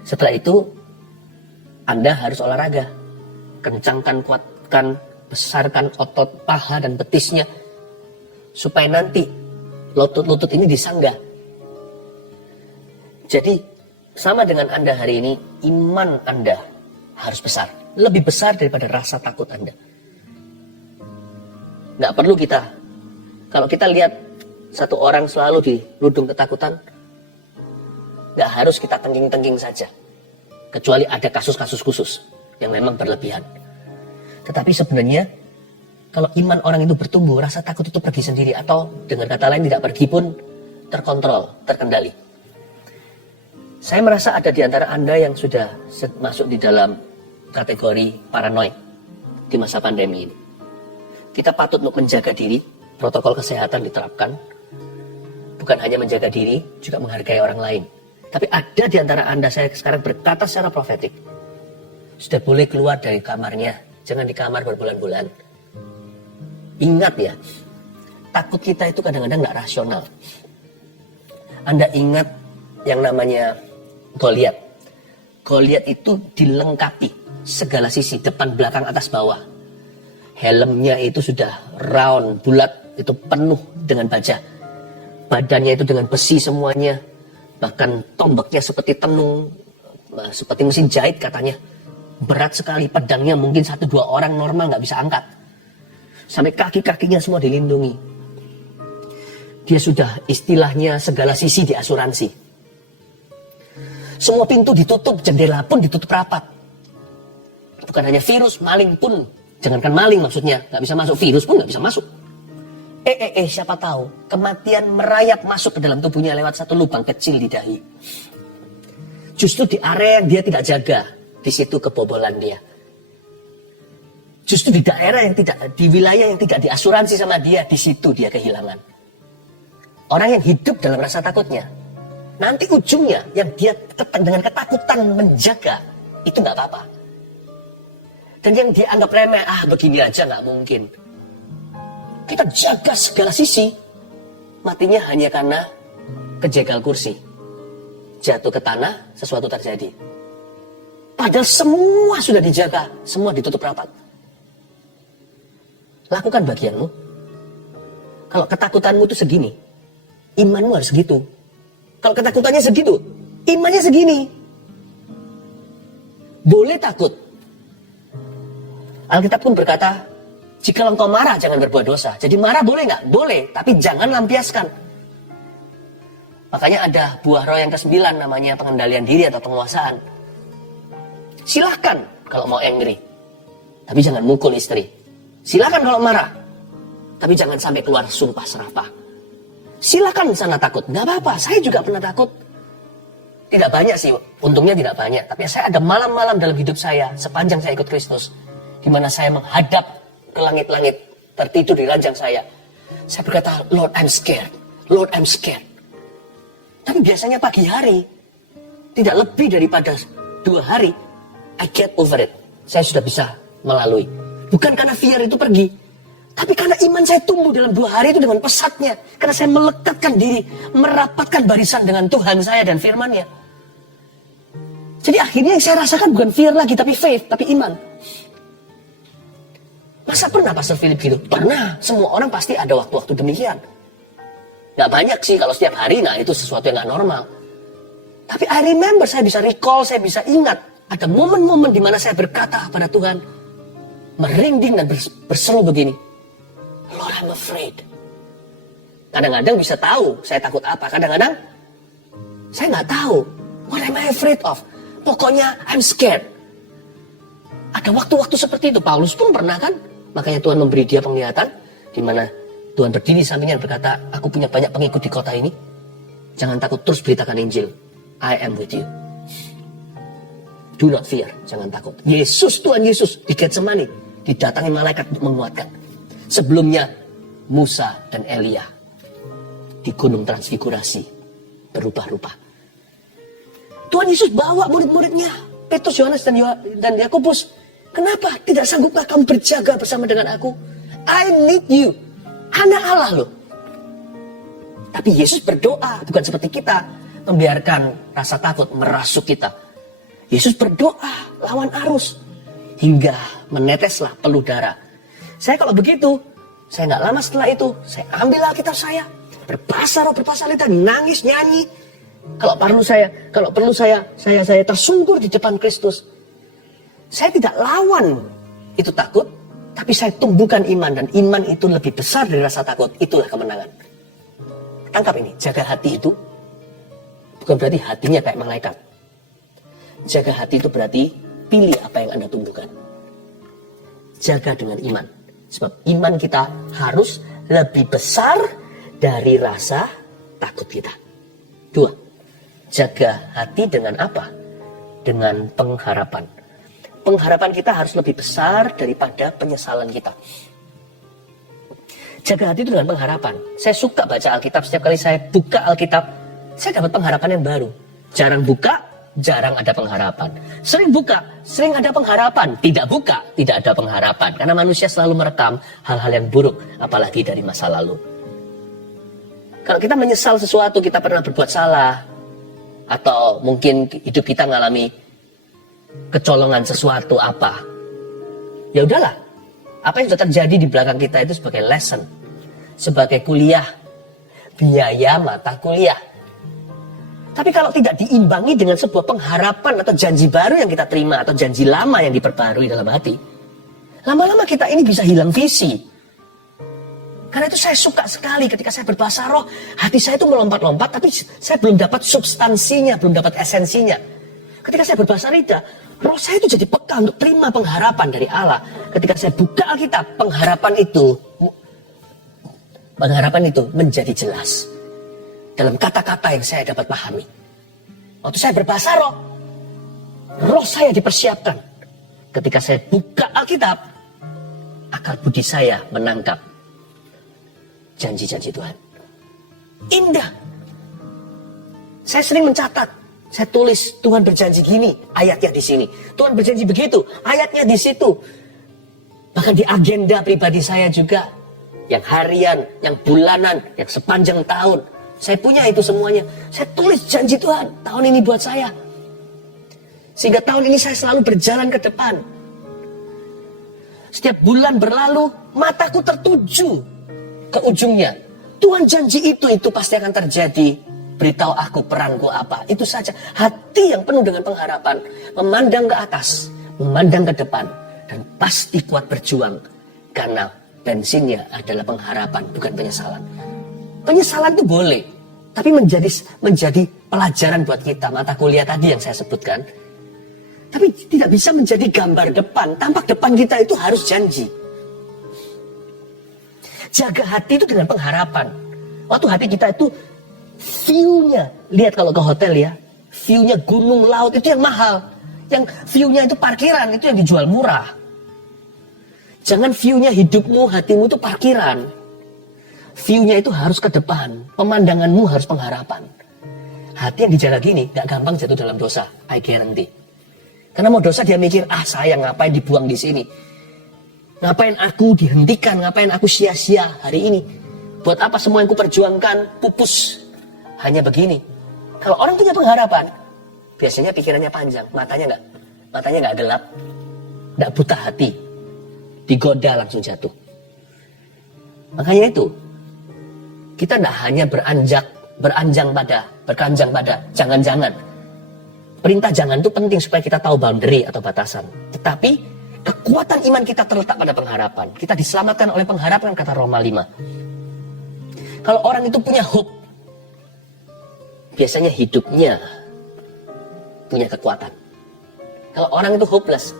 Setelah itu, Anda harus olahraga. Kencangkan, kuatkan, besarkan otot paha dan betisnya. Supaya nanti lutut-lutut ini disanggah. Jadi, sama dengan Anda hari ini, iman Anda harus besar. Lebih besar daripada rasa takut Anda. Nggak perlu kita, kalau kita lihat satu orang selalu dirudung ketakutan, nggak harus kita tengking-tengking saja. Kecuali ada kasus-kasus khusus yang memang berlebihan. Tetapi sebenarnya, kalau iman orang itu bertumbuh, rasa takut itu pergi sendiri. Atau dengan kata lain tidak pergi pun terkontrol, terkendali. Saya merasa ada di antara Anda yang sudah masuk di dalam kategori paranoid di masa pandemi ini. Kita patut untuk menjaga diri, protokol kesehatan diterapkan. Bukan hanya menjaga diri, juga menghargai orang lain. Tapi ada di antara Anda, saya sekarang berkata secara profetik, sudah boleh keluar dari kamarnya, jangan di kamar berbulan-bulan. Ingat ya, takut kita itu kadang-kadang nggak rasional. Anda ingat yang namanya Goliat. Goliat itu dilengkapi segala sisi, depan, belakang, atas, bawah. Helmnya itu sudah round, bulat, itu penuh dengan baja. Badannya itu dengan besi semuanya. Bahkan tombaknya seperti tenung, seperti mesin jahit katanya. Berat sekali, pedangnya mungkin 1-2 orang normal nggak bisa angkat. Sampai kaki-kakinya semua dilindungi. Dia sudah istilahnya segala sisi diasuransi. Semua pintu ditutup, jendela pun ditutup rapat. Bukan hanya virus, maling pun. Jangankan maling maksudnya, nggak bisa masuk, virus pun nggak bisa masuk. Siapa tahu kematian merayap masuk ke dalam tubuhnya lewat satu lubang kecil di dahi. Justru di area yang dia tidak jaga, di situ kebobolan dia. Justru di daerah yang tidak, di wilayah yang tidak diasuransi sama dia, di situ dia kehilangan. Orang yang hidup dalam rasa takutnya, nanti ujungnya yang dia dengan ketakutan menjaga, itu nggak apa-apa. Dan yang dia anggap remeh, begini aja nggak mungkin. Kita jaga segala sisi, matinya hanya karena kejegal kursi. Jatuh ke tanah, sesuatu terjadi. Padahal semua sudah dijaga, semua ditutup rapat. Lakukan bagianmu. Kalau ketakutanmu itu segini, imanmu harus segitu. Kalau ketakutannya segitu, imannya segini. Boleh takut. Alkitab pun berkata, jika engkau marah jangan berbuat dosa. Jadi marah boleh nggak? Boleh, tapi jangan lampiaskan. Makanya ada buah roh yang ke-9 namanya pengendalian diri atau penguasaan. Silahkan kalau mau angry, tapi jangan mukul istri. Silahkan kalau marah, tapi jangan sampai keluar sumpah serapah. Silahkan sana takut, nggak apa-apa. Saya juga pernah takut. Tidak banyak sih, untungnya tidak banyak. Tapi saya ada malam-malam dalam hidup saya sepanjang saya ikut Kristus, di mana saya menghadap ke langit-langit, tertidur di ranjang saya. Saya berkata, Lord, I'm scared. Lord, I'm scared. Tapi biasanya pagi hari, tidak lebih daripada 2 hari, I get over it. Saya sudah bisa melalui. Bukan karena fear itu pergi, tapi karena iman saya tumbuh dalam 2 hari itu dengan pesatnya. Karena saya melekatkan diri, merapatkan barisan dengan Tuhan saya dan firman-Nya. Jadi akhirnya yang saya rasakan bukan fear lagi, tapi faith, tapi iman. Masa pernah Pastor Philip gitu? Pernah. Semua orang pasti ada waktu-waktu demikian. Gak banyak sih kalau setiap hari, nah itu sesuatu yang gak normal. Tapi I remember, saya bisa recall, saya bisa ingat. Ada momen-momen di mana saya berkata kepada Tuhan, merinding dan berseru begini, Lord, I'm afraid. Kadang-kadang bisa tahu saya takut apa. Kadang-kadang saya nggak tahu. What am I afraid of? Pokoknya I'm scared. Ada waktu-waktu seperti itu. Paulus pun pernah kan? Makanya Tuhan memberi dia penglihatan. Di mana Tuhan berdiri di sampingnya dan berkata, aku punya banyak pengikut di kota ini. Jangan takut, terus beritakan Injil. I am with you. Do not fear. Jangan takut. Yesus, Tuhan Yesus di Getsemani didatangi malaikat untuk menguatkan. Sebelumnya Musa dan Elia di gunung transfigurasi berubah-ubah. Tuhan Yesus bawa murid-muridnya, Petrus, Yohanes dan Yakobus. Kenapa tidak sanggupkah kamu berjaga bersama dengan aku? I need you. Anak Allah loh. Tapi Yesus berdoa, bukan seperti kita membiarkan rasa takut merasuk kita. Yesus berdoa lawan arus hingga meneteslah peluh darah. Saya kalau begitu, saya nggak lama setelah itu, saya ambil Alkitab saya, berbahasa roh, berbahasa lidah, nangis, nyanyi. Kalau perlu saya tersungkur di depan Kristus. Saya tidak lawan itu takut, tapi saya tumbuhkan iman, dan iman itu lebih besar dari rasa takut. Itulah kemenangan. Tangkap ini, jaga hati itu bukan berarti hatinya kayak malaikat. Jaga hati itu berarti pilih apa yang Anda tumbuhkan. Jaga dengan iman. Sebab iman kita harus lebih besar dari rasa takut kita. 2. Jaga hati dengan apa? Dengan pengharapan. Pengharapan kita harus lebih besar daripada penyesalan kita. Jaga hati itu dengan pengharapan. Saya suka baca Alkitab. Setiap kali saya buka Alkitab, saya dapat pengharapan yang baru. Jarang buka, jarang ada pengharapan. Sering buka, sering ada pengharapan. Tidak buka, tidak ada pengharapan. Karena manusia selalu merekam hal-hal yang buruk, apalagi dari masa lalu. Kalau kita menyesal sesuatu, kita pernah berbuat salah, atau mungkin hidup kita mengalami kecolongan sesuatu apa, ya udahlah. Apa yang sudah terjadi di belakang kita itu sebagai lesson, sebagai kuliah, biaya mata kuliah. Tapi kalau tidak diimbangi dengan sebuah pengharapan atau janji baru yang kita terima, atau janji lama yang diperbarui dalam hati, lama-lama kita ini bisa hilang visi. Karena itu saya suka sekali ketika saya berbahasa roh, hati saya itu melompat-lompat, tapi saya belum dapat substansinya, belum dapat esensinya. Ketika saya berbahasa lidah, roh saya itu jadi peka untuk terima pengharapan dari Allah. Ketika saya buka Alkitab, pengharapan itu menjadi jelas dalam kata-kata yang saya dapat pahami. Waktu saya berbahasa roh saya dipersiapkan. Ketika saya buka Alkitab, akal budi saya menangkap janji-janji Tuhan. Indah. Saya sering mencatat, saya tulis Tuhan berjanji gini, ayatnya di sini. Tuhan berjanji begitu, ayatnya di situ. Bahkan di agenda pribadi saya juga, yang harian, yang bulanan, yang sepanjang tahun. Saya punya itu semuanya. Saya tulis janji Tuhan tahun ini buat saya. Sehingga tahun ini saya selalu berjalan ke depan. Setiap bulan berlalu, mataku tertuju ke ujungnya. Tuhan janji itu pasti akan terjadi. Beritahu aku peranku apa. Itu saja. Hati yang penuh dengan pengharapan. Memandang ke atas. Memandang ke depan. Dan pasti kuat berjuang. Karena bensinnya adalah pengharapan, bukan penyesalan. Penyesalan itu boleh. Tapi menjadi pelajaran buat kita. Mata kuliah tadi yang saya sebutkan. Tapi tidak bisa menjadi gambar depan. Tampak depan kita itu harus janji. Jaga hati itu dengan pengharapan. Waktu hati kita itu view-nya, lihat kalau ke hotel ya, view-nya gunung, laut itu yang mahal. Yang view-nya itu parkiran, itu yang dijual murah. Jangan view-nya hidupmu, hatimu itu parkiran. View-nya itu harus ke depan. Pemandanganmu harus pengharapan. Hati yang dijaga gini, gak gampang jatuh dalam dosa. I guarantee. Karena mau dosa dia mikir, sayang ngapain dibuang di sini. Ngapain aku dihentikan, ngapain aku sia-sia hari ini. Buat apa semua yang kuperjuangkan, pupus. Hanya begini. Kalau orang punya pengharapan, biasanya pikirannya panjang, matanya nggak gelap, nggak buta hati, digoda langsung jatuh. Makanya itu, kita nggak hanya berkanjang pada jangan-jangan. Perintah jangan itu penting supaya kita tahu boundary atau batasan. Tetapi kekuatan iman kita terletak pada pengharapan. Kita diselamatkan oleh pengharapan, kata Roma 5. Kalau orang itu punya hope, biasanya hidupnya punya kekuatan. Kalau orang itu hopeless,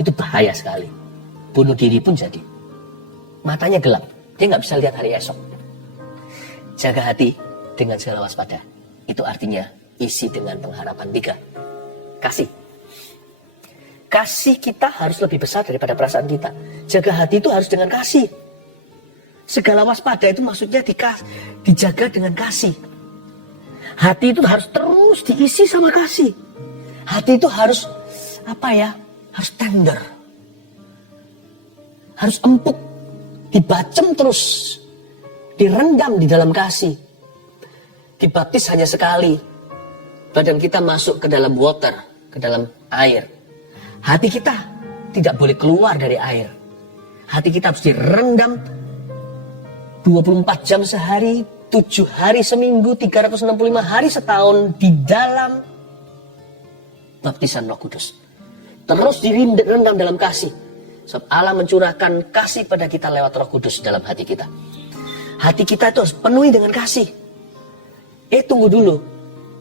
itu bahaya sekali. Bunuh diri pun jadi. Matanya gelap, dia nggak bisa lihat hari esok. Jaga hati dengan segala waspada. Itu artinya isi dengan pengharapan. 3. Kasih. Kasih kita harus lebih besar daripada perasaan kita. Jaga hati itu harus dengan kasih. Segala waspada itu maksudnya dijaga dengan kasih. Hati itu harus terus diisi sama kasih. Hati itu harus harus tender. Harus empuk. Dibacem terus. Direndam di dalam kasih. Dibaptis hanya sekali. Badan kita masuk ke dalam water, ke dalam air. Hati kita tidak boleh keluar dari air. Hati kita harus direndam 24 jam sehari, 7 hari seminggu, 365 hari setahun di dalam baptisan Roh Kudus. Terus direndam dalam kasih. Sebab Allah mencurahkan kasih pada kita lewat Roh Kudus dalam hati kita. Hati kita itu harus penuhi dengan kasih. Tunggu dulu.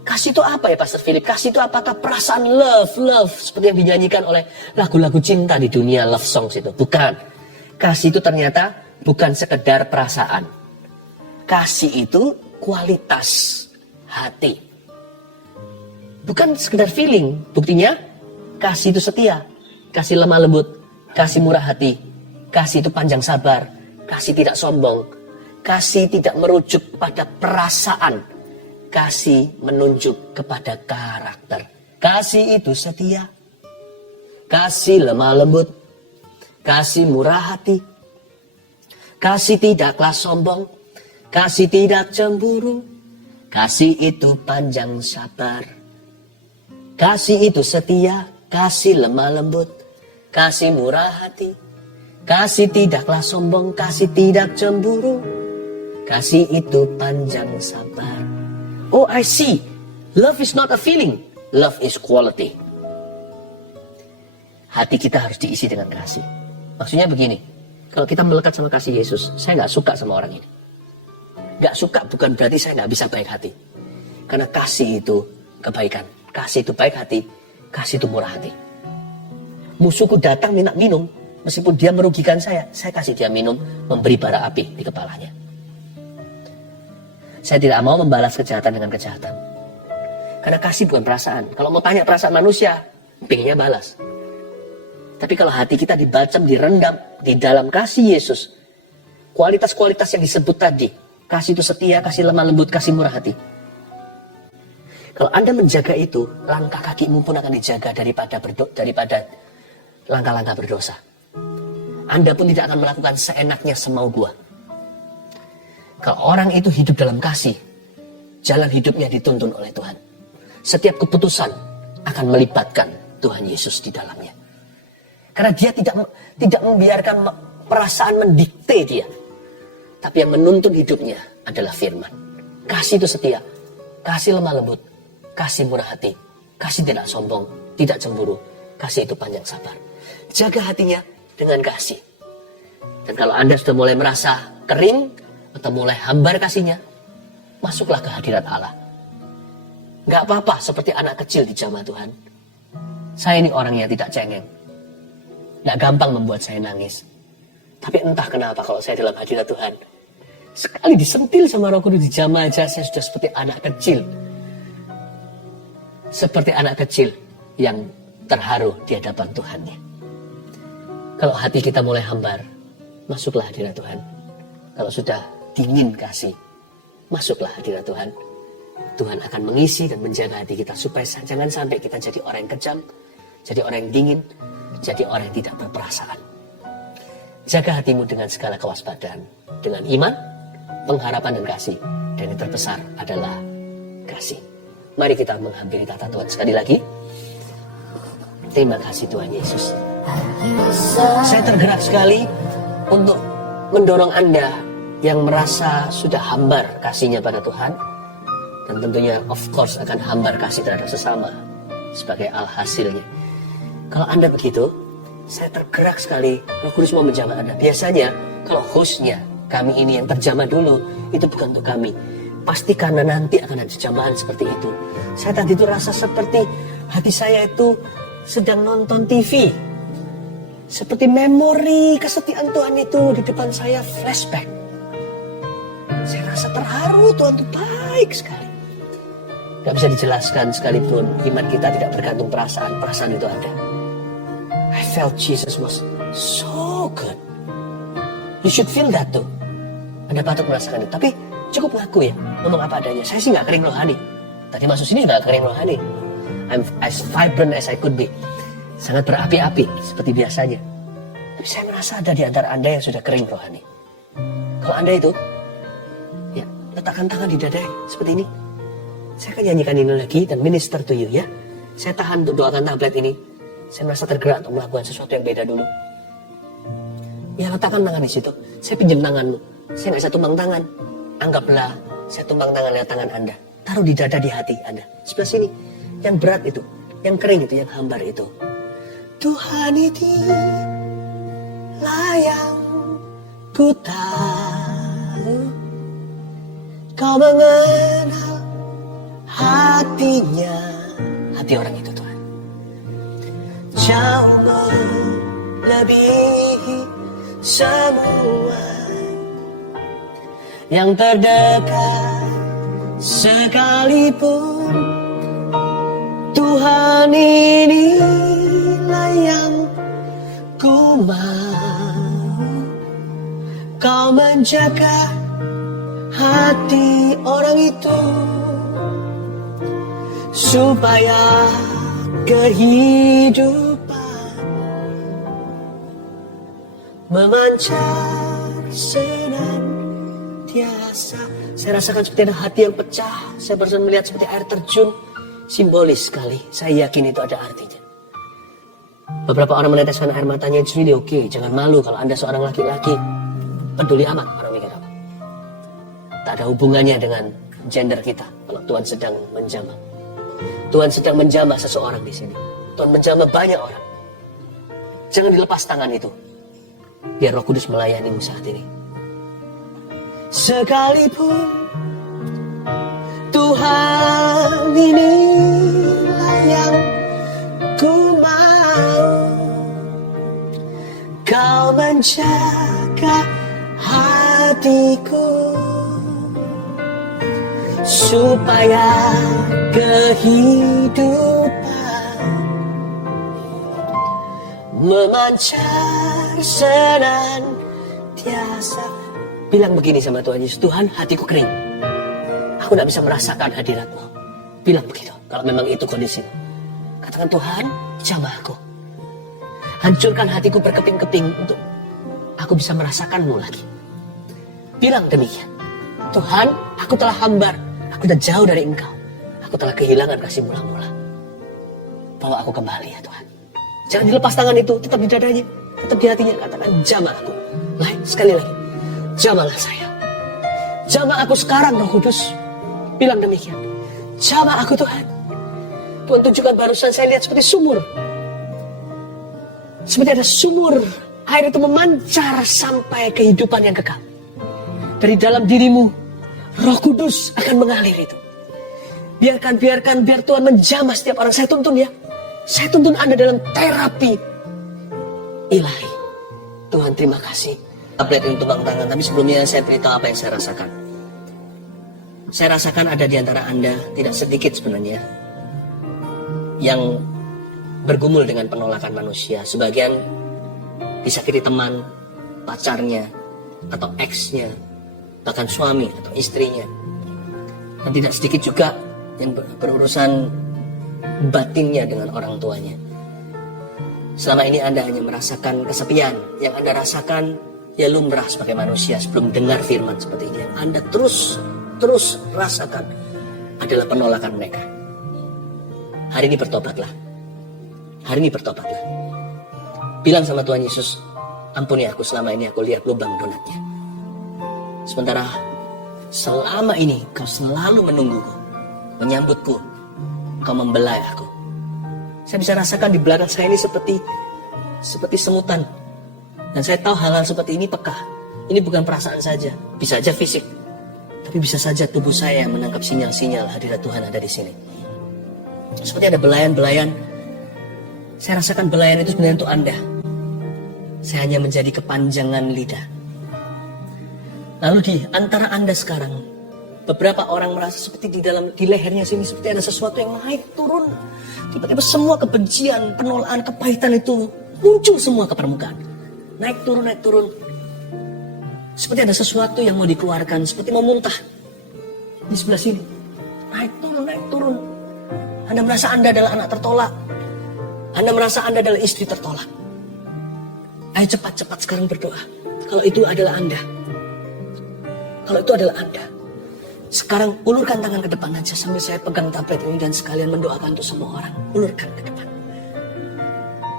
Kasih itu apa ya Pastor Philip? Kasih itu apakah perasaan love seperti yang dinyanyikan oleh lagu-lagu cinta di dunia love songs itu? Bukan. Kasih itu ternyata bukan sekedar perasaan. Kasih itu kualitas hati. Bukan sekedar feeling. Buktinya kasih itu setia, kasih lemah lembut, kasih murah hati, kasih itu panjang sabar, kasih tidak sombong, kasih tidak merujuk pada perasaan. Kasih menunjuk kepada karakter. Kasih itu setia. Kasih lemah lembut. Kasih murah hati. Kasih tidaklah sombong. Kasih tidak cemburu. Kasih itu panjang sabar. Kasih itu setia. Kasih lemah lembut. Kasih murah hati. Kasih tidaklah sombong. Kasih tidak cemburu. Kasih itu panjang sabar. Oh, I see. Love is not a feeling. Love is quality. Hati kita harus diisi dengan kasih. Maksudnya begini. Kalau kita melekat sama kasih Yesus, saya nggak suka sama orang ini. Nggak suka bukan berarti saya nggak bisa baik hati. Karena kasih itu kebaikan. Kasih itu baik hati. Kasih itu murah hati. Musuhku datang minta minum. Meskipun dia merugikan saya kasih dia minum. Memberi bara api di kepalanya. Saya tidak mau membalas kejahatan dengan kejahatan. Karena kasih bukan perasaan. Kalau mau tanya perasaan manusia, pengennya balas. Tapi kalau hati kita dibacem, direndam di dalam kasih Yesus, kualitas-kualitas yang disebut tadi, kasih itu setia, kasih lemah lembut, kasih murah hati. Kalau Anda menjaga itu, langkah kakimu pun akan dijaga daripada langkah-langkah berdosa. Anda pun tidak akan melakukan seenaknya semau gua. Kalau orang itu hidup dalam kasih, jalan hidupnya dituntun oleh Tuhan. Setiap keputusan akan melibatkan Tuhan Yesus di dalamnya. Karena dia tidak membiarkan perasaan mendikte dia. Tapi yang menuntun hidupnya adalah firman. Kasih itu setia, kasih lemah lembut, kasih murah hati, kasih tidak sombong, tidak cemburu, kasih itu panjang sabar. Jaga hatinya dengan kasih. Dan kalau Anda sudah mulai merasa kering, atau mulai hambar kasihnya, masuklah ke hadirat Allah. Gak apa-apa seperti anak kecil di jamaah Tuhan. Saya ini orang yang tidak cengeng. Gak gampang membuat saya nangis. Tapi entah kenapa kalau saya dalam hadirat Tuhan, sekali disentil sama Roh Kudus di jamaah aja, saya sudah seperti anak kecil. Seperti anak kecil yang terharu di hadapan Tuhannya. Kalau hati kita mulai hambar, masuklah hadirat Tuhan. Kalau sudah dingin kasih, masuklah hadirat Tuhan. Tuhan akan mengisi dan menjaga hati kita supaya jangan sampai kita jadi orang yang kejam, jadi orang yang dingin, jadi orang yang tidak berperasaan. Jaga hatimu dengan segala kewaspadaan, dengan iman, pengharapan dan kasih. Dan yang terbesar adalah kasih. Mari kita menghampiri tata Tuhan sekali lagi. Terima kasih Tuhan Yesus. Saya tergerak sekali untuk mendorong Anda yang merasa sudah hambar kasihnya pada Tuhan. Dan tentunya of course akan hambar kasih terhadap sesama sebagai alhasilnya. Kalau Anda begitu, saya tergerak sekali. Roh Kudus mau menjamah Anda. Biasanya kalau hostnya kami ini yang terjamah dulu, itu bukan untuk kami. Pasti karena nanti akan ada jamahan seperti itu. Saya tadi itu rasa seperti hati saya itu sedang nonton TV. Seperti memori kesetiaan Tuhan itu di depan saya flashback. Saya rasa terharu, Tuhan itu baik sekali. Gak bisa dijelaskan sekalipun iman kita tidak bergantung perasaan. Perasaan itu ada. I felt Jesus was so good. You should feel that too. Anda patut merasakan itu. Tapi cukup ngaku ya, ngomong apa adanya. Saya sih gak kering rohani. Tadi masuk sini gak kering rohani. I'm as vibrant as I could be. Sangat berapi-api seperti biasanya. Tapi saya merasa ada di antara Anda yang sudah kering rohani. Kalau Anda itu, ya letakkan tangan di dada seperti ini. Saya akan nyanyikan ini lagi dan minister to you ya. Saya tahan untuk doakan tablet ini. Saya merasa tergerak untuk melakukan sesuatu yang beda dulu. Ya letakkan tangan di situ. Saya pinjam tanganmu. Saya nggak bisa tumbang tangan. Anggaplah saya tumbang tangan lewat tangan Anda. Taruh di dada, di hati Anda. Sebelah sini. Yang berat itu. Yang kering itu. Yang hambar itu. Tuhan itu yang ku tahu. Kau mengenal hatinya. Hati orang itu Tuhan. Jauh melebihi semua yang terdekat sekalipun. Tuhan inilah yang ku mau. Kau menjaga hati orang itu supaya kehidupan memancar senantiasa. Saya rasakan seperti ada hati yang pecah. Saya barusan melihat seperti air terjun. Simbolis sekali. Saya yakin itu ada artinya. Beberapa orang meneteskan air matanya. It's really okay. Jangan malu kalau Anda seorang laki-laki. Peduli amat orang mikir apa. Tak ada hubungannya dengan gender kita. Kalau Tuhan sedang menjamah. Tuhan sedang menjamah seseorang di sini. Tuhan menjamah banyak orang. Jangan dilepas tangan itu. Biar Roh Kudus melayanimu saat ini. Sekalipun Tuhan inilah yang ku mau. Kau menjaga hatiku supaya kehidupan memancar senantiasa. Bilang begini sama Tuhan Yesus, Tuhan hatiku kering. Aku tidak bisa merasakan hadirat-Mu. Bilang begitu, kalau memang itu kondisi. Katakan Tuhan, jamah aku. Hancurkan hatiku berkeping-keping untuk aku bisa merasakan-Mu lagi. Bilang demikian. Tuhan, aku telah hambar. Aku telah jauh dari Engkau. Aku telah kehilangan kasih mula-mula. Bawa aku kembali ya Tuhan. Jangan dilepas tangan itu, tetap di dadanya. Tetap di hatinya, katakan jamah aku. Lain, sekali lagi. Jamahlah saya. Jamah aku sekarang Roh Kudus. Bilang demikian. Jamah aku Tuhan. Tuhan tunjukkan barusan saya lihat seperti sumur. Seperti ada sumur. Air itu memancar sampai kehidupan yang kekal. Dari dalam dirimu, Roh Kudus akan mengalir itu. Biar Tuhan menjamah setiap orang. Saya tuntun ya. Saya tuntun Anda dalam terapi ilahi. Tuhan terima kasih. Tablet ini tumbang tangan, tapi sebelumnya saya beritahu apa yang saya rasakan. Saya rasakan ada di antara Anda, tidak sedikit sebenarnya, yang bergumul dengan penolakan manusia. Sebagian disakiti teman, pacarnya, atau ex-nya, bahkan suami atau istrinya. Dan tidak sedikit juga yang berurusan batinnya dengan orang tuanya. Selama ini Anda hanya merasakan kesepian. Yang Anda rasakan ya lumrah sebagai manusia sebelum dengar firman seperti ini. Yang Anda terus rasakan adalah penolakan mereka. Hari ini bertobatlah. Hari ini bertobatlah. Bilang sama Tuhan Yesus, ampuni aku, selama ini aku lihat lubang donatnya. Sementara selama ini kau selalu menungguku, menyambutku, kau membelai aku. Saya bisa rasakan di belakang saya ini seperti semutan. Dan saya tahu hal-hal seperti ini peka. Ini bukan perasaan saja, bisa saja fisik. Tapi bisa saja tubuh saya menangkap sinyal-sinyal hadirat Tuhan ada di sini. Seperti ada belayan-belayan. Saya rasakan belayan itu sebenarnya untuk Anda. Saya hanya menjadi kepanjangan lidah. Lalu di antara Anda sekarang, beberapa orang merasa seperti di lehernya sini seperti ada sesuatu yang naik turun. Tiba-tiba semua kebencian, penolakan, kepahitan itu muncul semua ke permukaan. Naik turun. Seperti ada sesuatu yang mau dikeluarkan, seperti mau muntah. Di sebelah sini. Naik turun. Anda merasa Anda adalah anak tertolak. Anda merasa Anda adalah istri tertolak. Ayo cepat-cepat sekarang berdoa. Kalau itu adalah Anda. Kalau itu adalah Anda. Sekarang ulurkan tangan ke depan aja sambil saya pegang tablet ini dan sekalian mendoakan untuk semua orang. Ulurkan ke depan.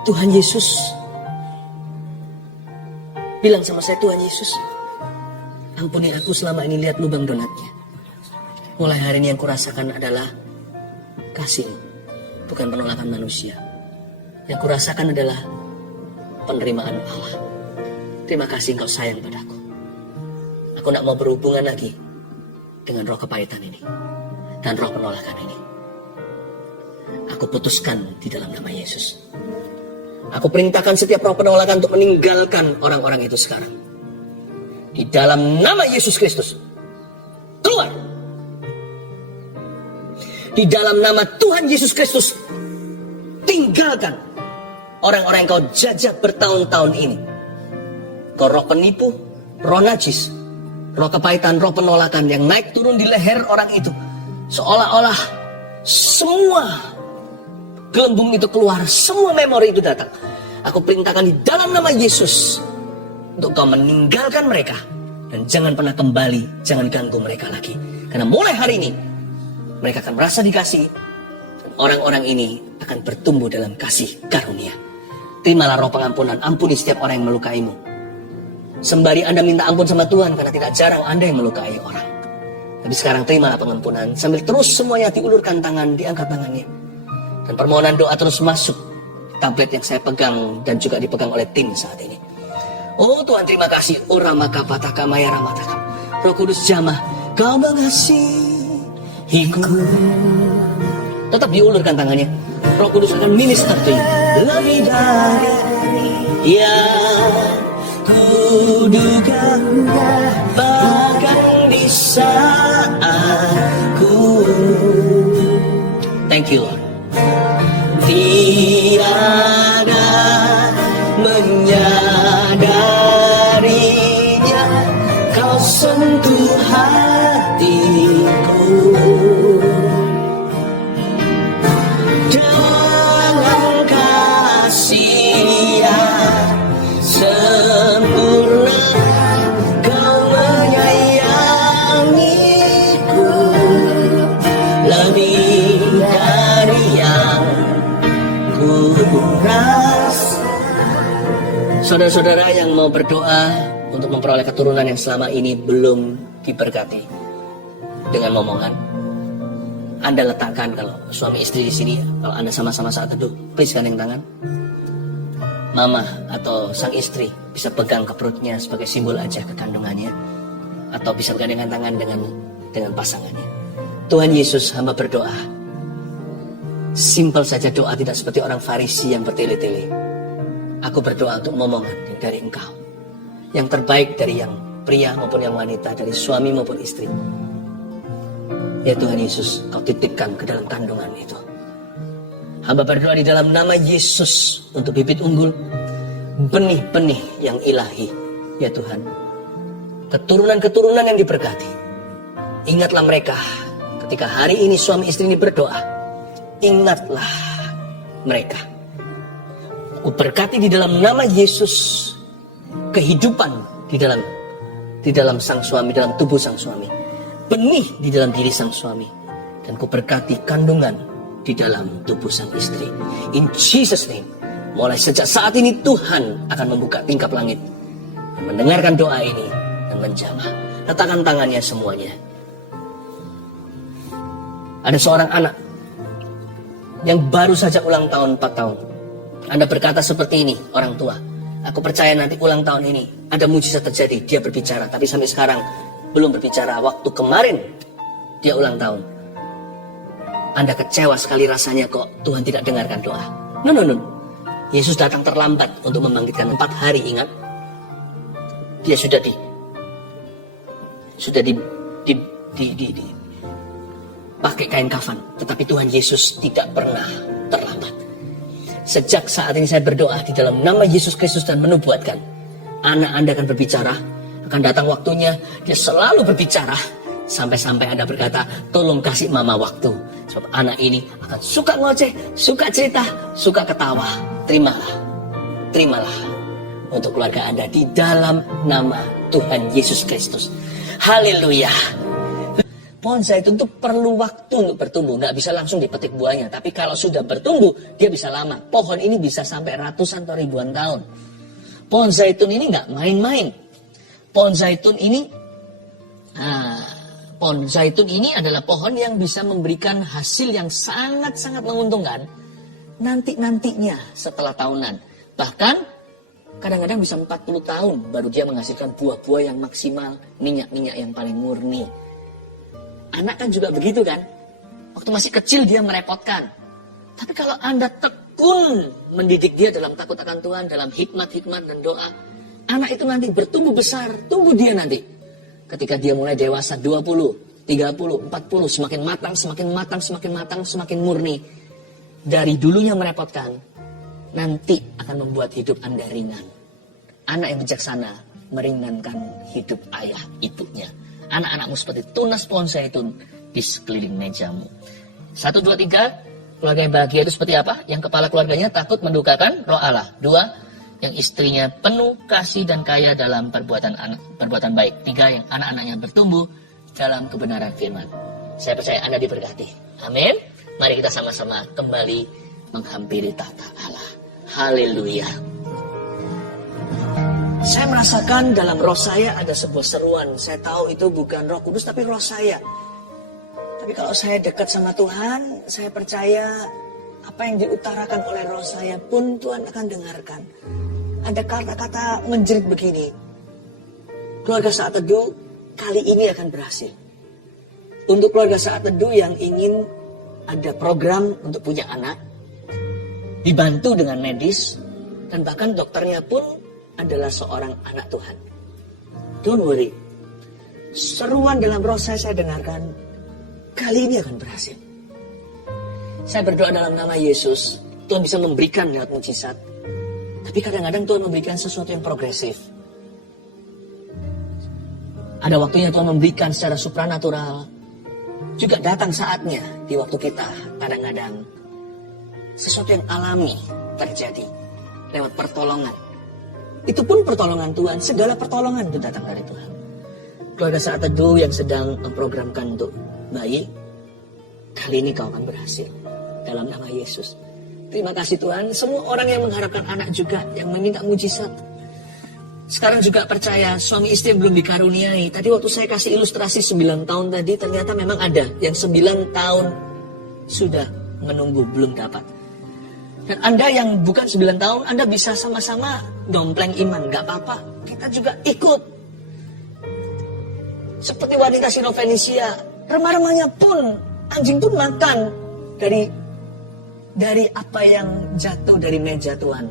Tuhan Yesus. Bilang sama saya, Tuhan Yesus, ampuni aku selama ini lihat lubang donatnya. Mulai hari ini yang kurasakan adalah kasih, bukan penolakan manusia. Yang kurasakan adalah penerimaan Allah. Terima kasih Engkau sayang padaku. Aku tidak mau berhubungan lagi dengan roh kepahitan ini dan roh penolakan ini. Aku putuskan di dalam nama Yesus. Aku perintahkan setiap roh penolakan untuk meninggalkan orang-orang itu sekarang. Di dalam nama Yesus Kristus. Keluar. Di dalam nama Tuhan Yesus Kristus. Tinggalkan orang-orang yang kau jajah bertahun-tahun ini. Kau roh penipu, roh najis, roh kepahitan, roh penolakan yang naik turun di leher orang itu. Seolah-olah semua gelembung itu keluar, semua memori itu datang. Aku perintahkan di dalam nama Yesus untuk kau meninggalkan mereka. Dan jangan pernah kembali, jangan ganggu mereka lagi. Karena mulai hari ini, mereka akan merasa dikasih. Dan orang-orang ini akan bertumbuh dalam kasih karunia. Terimalah roh pengampunan, ampuni setiap orang yang melukaimu. Sembari Anda minta ampun sama Tuhan, karena tidak jarang Anda yang melukai orang. Tapi sekarang terimalah pengampunan, sambil terus semuanya diulurkan tangan, diangkat tangannya. Dan permohonan doa terus masuk tablet yang saya pegang dan juga dipegang oleh tim saat ini. Oh Tuhan, terima kasih. Oh ramakapataka maya ramataka. Roh Kudus jamah, kau mengasihiku. Tetap diulurkan tangannya. Roh Kudus akan minister to you. Lebih dari yang kuduga, bahkan di saat ku. Thank you Lord. Tiada menyadarinya, kau sentuh hatiku dengan kasih yang sempurna. Kau menyayangiku lebih dari yang saudara-saudara yang mau berdoa untuk memperoleh keturunan yang selama ini belum diberkati dengan momongan, Anda letakkan, kalau suami istri di sini, kalau Anda sama-sama saat teduh, please gandeng tangan. Mama atau sang istri bisa pegang ke perutnya sebagai simbol aja kekandungannya, atau bisa bergandengan tangan dengan pasangannya. Tuhan Yesus, hamba berdoa. Simpel saja doa, tidak seperti orang Farisi yang bertele-tele. Aku berdoa untuk momongan dari Engkau. Yang terbaik dari yang pria maupun yang wanita, dari suami maupun istri. Ya Tuhan Yesus, Kau titipkan ke dalam kandungan itu. Hamba berdoa di dalam nama Yesus untuk bibit unggul, benih-benih yang ilahi. Ya Tuhan, keturunan-keturunan yang diberkati. Ingatlah mereka ketika hari ini suami istri ini berdoa. Ingatlah mereka. Aku berkati di dalam nama Yesus kehidupan di dalam sang suami, dalam tubuh sang suami. Benih di dalam diri sang suami. Dan ku berkati kandungan di dalam tubuh sang istri. In Jesus name. Mulai sejak saat ini Tuhan akan membuka tingkap langit. Dan mendengarkan doa ini dan menjamah. Letakkan tangannya semuanya. Ada seorang anak yang baru saja ulang tahun 4 tahun. Anda berkata seperti ini, orang tua. Aku percaya nanti ulang tahun ini ada mujizat terjadi. Dia berbicara, tapi sampai sekarang belum berbicara. Waktu kemarin dia ulang tahun. Anda kecewa sekali rasanya kok Tuhan tidak dengarkan doa. No. Yesus datang terlambat untuk membangkitkan 4 hari, ingat. Dia sudah pakai kain kafan, tetapi Tuhan Yesus tidak pernah terlambat. Sejak saat ini saya berdoa di dalam nama Yesus Kristus dan menubuatkan, anak Anda akan berbicara, akan datang waktunya, dia selalu berbicara, sampai-sampai Anda berkata, tolong kasih mama waktu, sebab anak ini akan suka ngoceh, suka cerita, suka ketawa. Terimalah untuk keluarga Anda di dalam nama Tuhan Yesus Kristus. Haleluya. Pohon zaitun itu perlu waktu untuk bertumbuh. Nggak bisa langsung dipetik buahnya. Tapi kalau sudah bertumbuh, dia bisa lama. Pohon ini bisa sampai ratusan atau ribuan tahun. Pohon zaitun ini nggak main-main. Pohon zaitun ini adalah pohon yang bisa memberikan hasil yang sangat-sangat menguntungkan. Nantinya setelah tahunan. Bahkan kadang-kadang bisa 40 tahun baru dia menghasilkan buah-buah yang maksimal. Minyak-minyak yang paling murni. Anak kan juga begitu kan. Waktu masih kecil dia merepotkan. Tapi kalau Anda tekun mendidik dia dalam takut akan Tuhan, dalam hikmat-hikmat dan doa, anak itu nanti bertumbuh besar. Tunggu dia nanti. Ketika dia mulai dewasa 20, 30, 40, semakin matang, semakin murni. Dari dulunya merepotkan, nanti akan membuat hidup Anda ringan. Anak yang bijaksana meringankan hidup ayah ibunya. Anak-anakmu seperti tunas pohon zaitun di sekeliling mejamu. 1, 2, 3. Keluarga yang bahagia itu seperti apa? Yang kepala keluarganya takut mendukakan roh Allah. 2. Yang istrinya penuh kasih dan kaya dalam perbuatan baik. 3. Yang anak-anaknya bertumbuh dalam kebenaran firman. Saya percaya Anda diberkati. Amin. Mari kita sama-sama kembali menghampiri tahta Allah. Haleluya. Saya merasakan dalam roh saya ada sebuah seruan. Saya tahu itu bukan Roh Kudus tapi roh saya. Tapi kalau saya dekat sama Tuhan, saya percaya apa yang diutarakan oleh roh saya pun Tuhan akan dengarkan. Ada kata-kata menjerit begini. Keluarga Saat Teduh kali ini akan berhasil. Untuk keluarga Saat Teduh yang ingin ada program untuk punya anak, dibantu dengan medis, dan bahkan dokternya pun adalah seorang anak Tuhan. Don't worry. Seruan dalam roh saya dengarkan. Kali ini akan berhasil. Saya berdoa dalam nama Yesus. Tuhan bisa memberikan lewat mujizat. Tapi kadang-kadang Tuhan memberikan sesuatu yang progresif. Ada waktunya Tuhan memberikan secara supranatural. Juga datang saatnya di waktu kita kadang-kadang sesuatu yang alami terjadi lewat pertolongan. Itu pun pertolongan Tuhan. Segala pertolongan itu datang dari Tuhan. Keluarga Saat Teduh yang sedang memprogramkan untuk bayi, kali ini kau akan berhasil. Dalam nama Yesus. Terima kasih Tuhan. Semua orang yang mengharapkan anak juga, yang meminta mujizat. Sekarang juga percaya suami istri yang belum dikaruniai. Tadi waktu saya kasih ilustrasi 9 tahun tadi, ternyata memang ada yang 9 tahun sudah menunggu belum dapat. Dan Anda yang bukan 9 tahun, Anda bisa sama-sama dompleng iman. Gak apa-apa. Kita juga ikut. Seperti wanita Sirofenisia. Remah-remahnya pun, anjing pun makan dari apa yang jatuh dari meja Tuhan.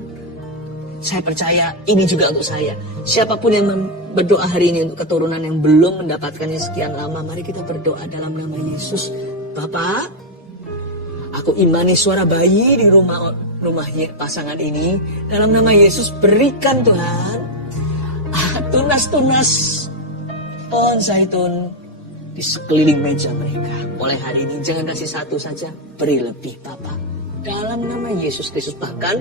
Saya percaya ini juga untuk saya. Siapapun yang berdoa hari ini untuk keturunan yang belum mendapatkannya sekian lama, mari kita berdoa dalam nama Yesus. Bapak, aku imani suara bayi di rumahnya pasangan ini. Dalam nama Yesus berikan Tuhan tunas-tunas pohon zaitun di sekeliling meja mereka. Mulai hari ini jangan kasih satu saja, beri lebih Bapa. Dalam nama Yesus Kristus. Bahkan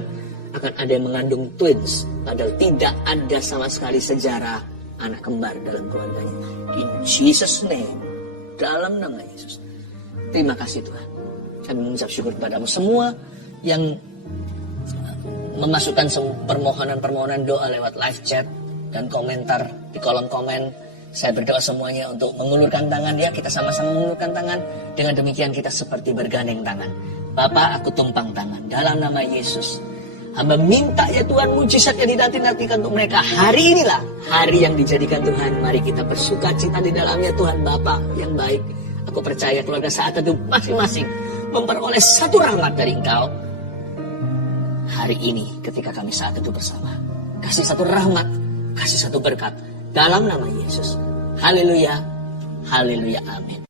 akan ada yang mengandung twins, padahal tidak ada sama sekali sejarah anak kembar dalam keluarganya. In Jesus name, dalam nama Yesus. Terima kasih Tuhan. Kami mengucap syukur kepadamu semua yang memasukkan permohonan-permohonan doa lewat live chat dan komentar di kolom komen. Saya berdoa semuanya untuk mengulurkan tangan, ya, kita sama-sama mengulurkan tangan. Dengan demikian kita seperti bergandeng tangan. Bapa, aku tumpang tangan dalam nama Yesus. Hamba minta ya Tuhan, mujizat yang dinanti-nantikan untuk mereka. Hari inilah hari yang dijadikan Tuhan. Mari kita bersuka cita di dalamnya Tuhan. Bapa yang baik, aku percaya keluarga Saat Teduh masing-masing memperoleh satu rahmat dari Engkau. Hari ini ketika kami Saat Teduh bersama, kasih satu rahmat, kasih satu berkat dalam nama Yesus. Haleluya, haleluya, amin.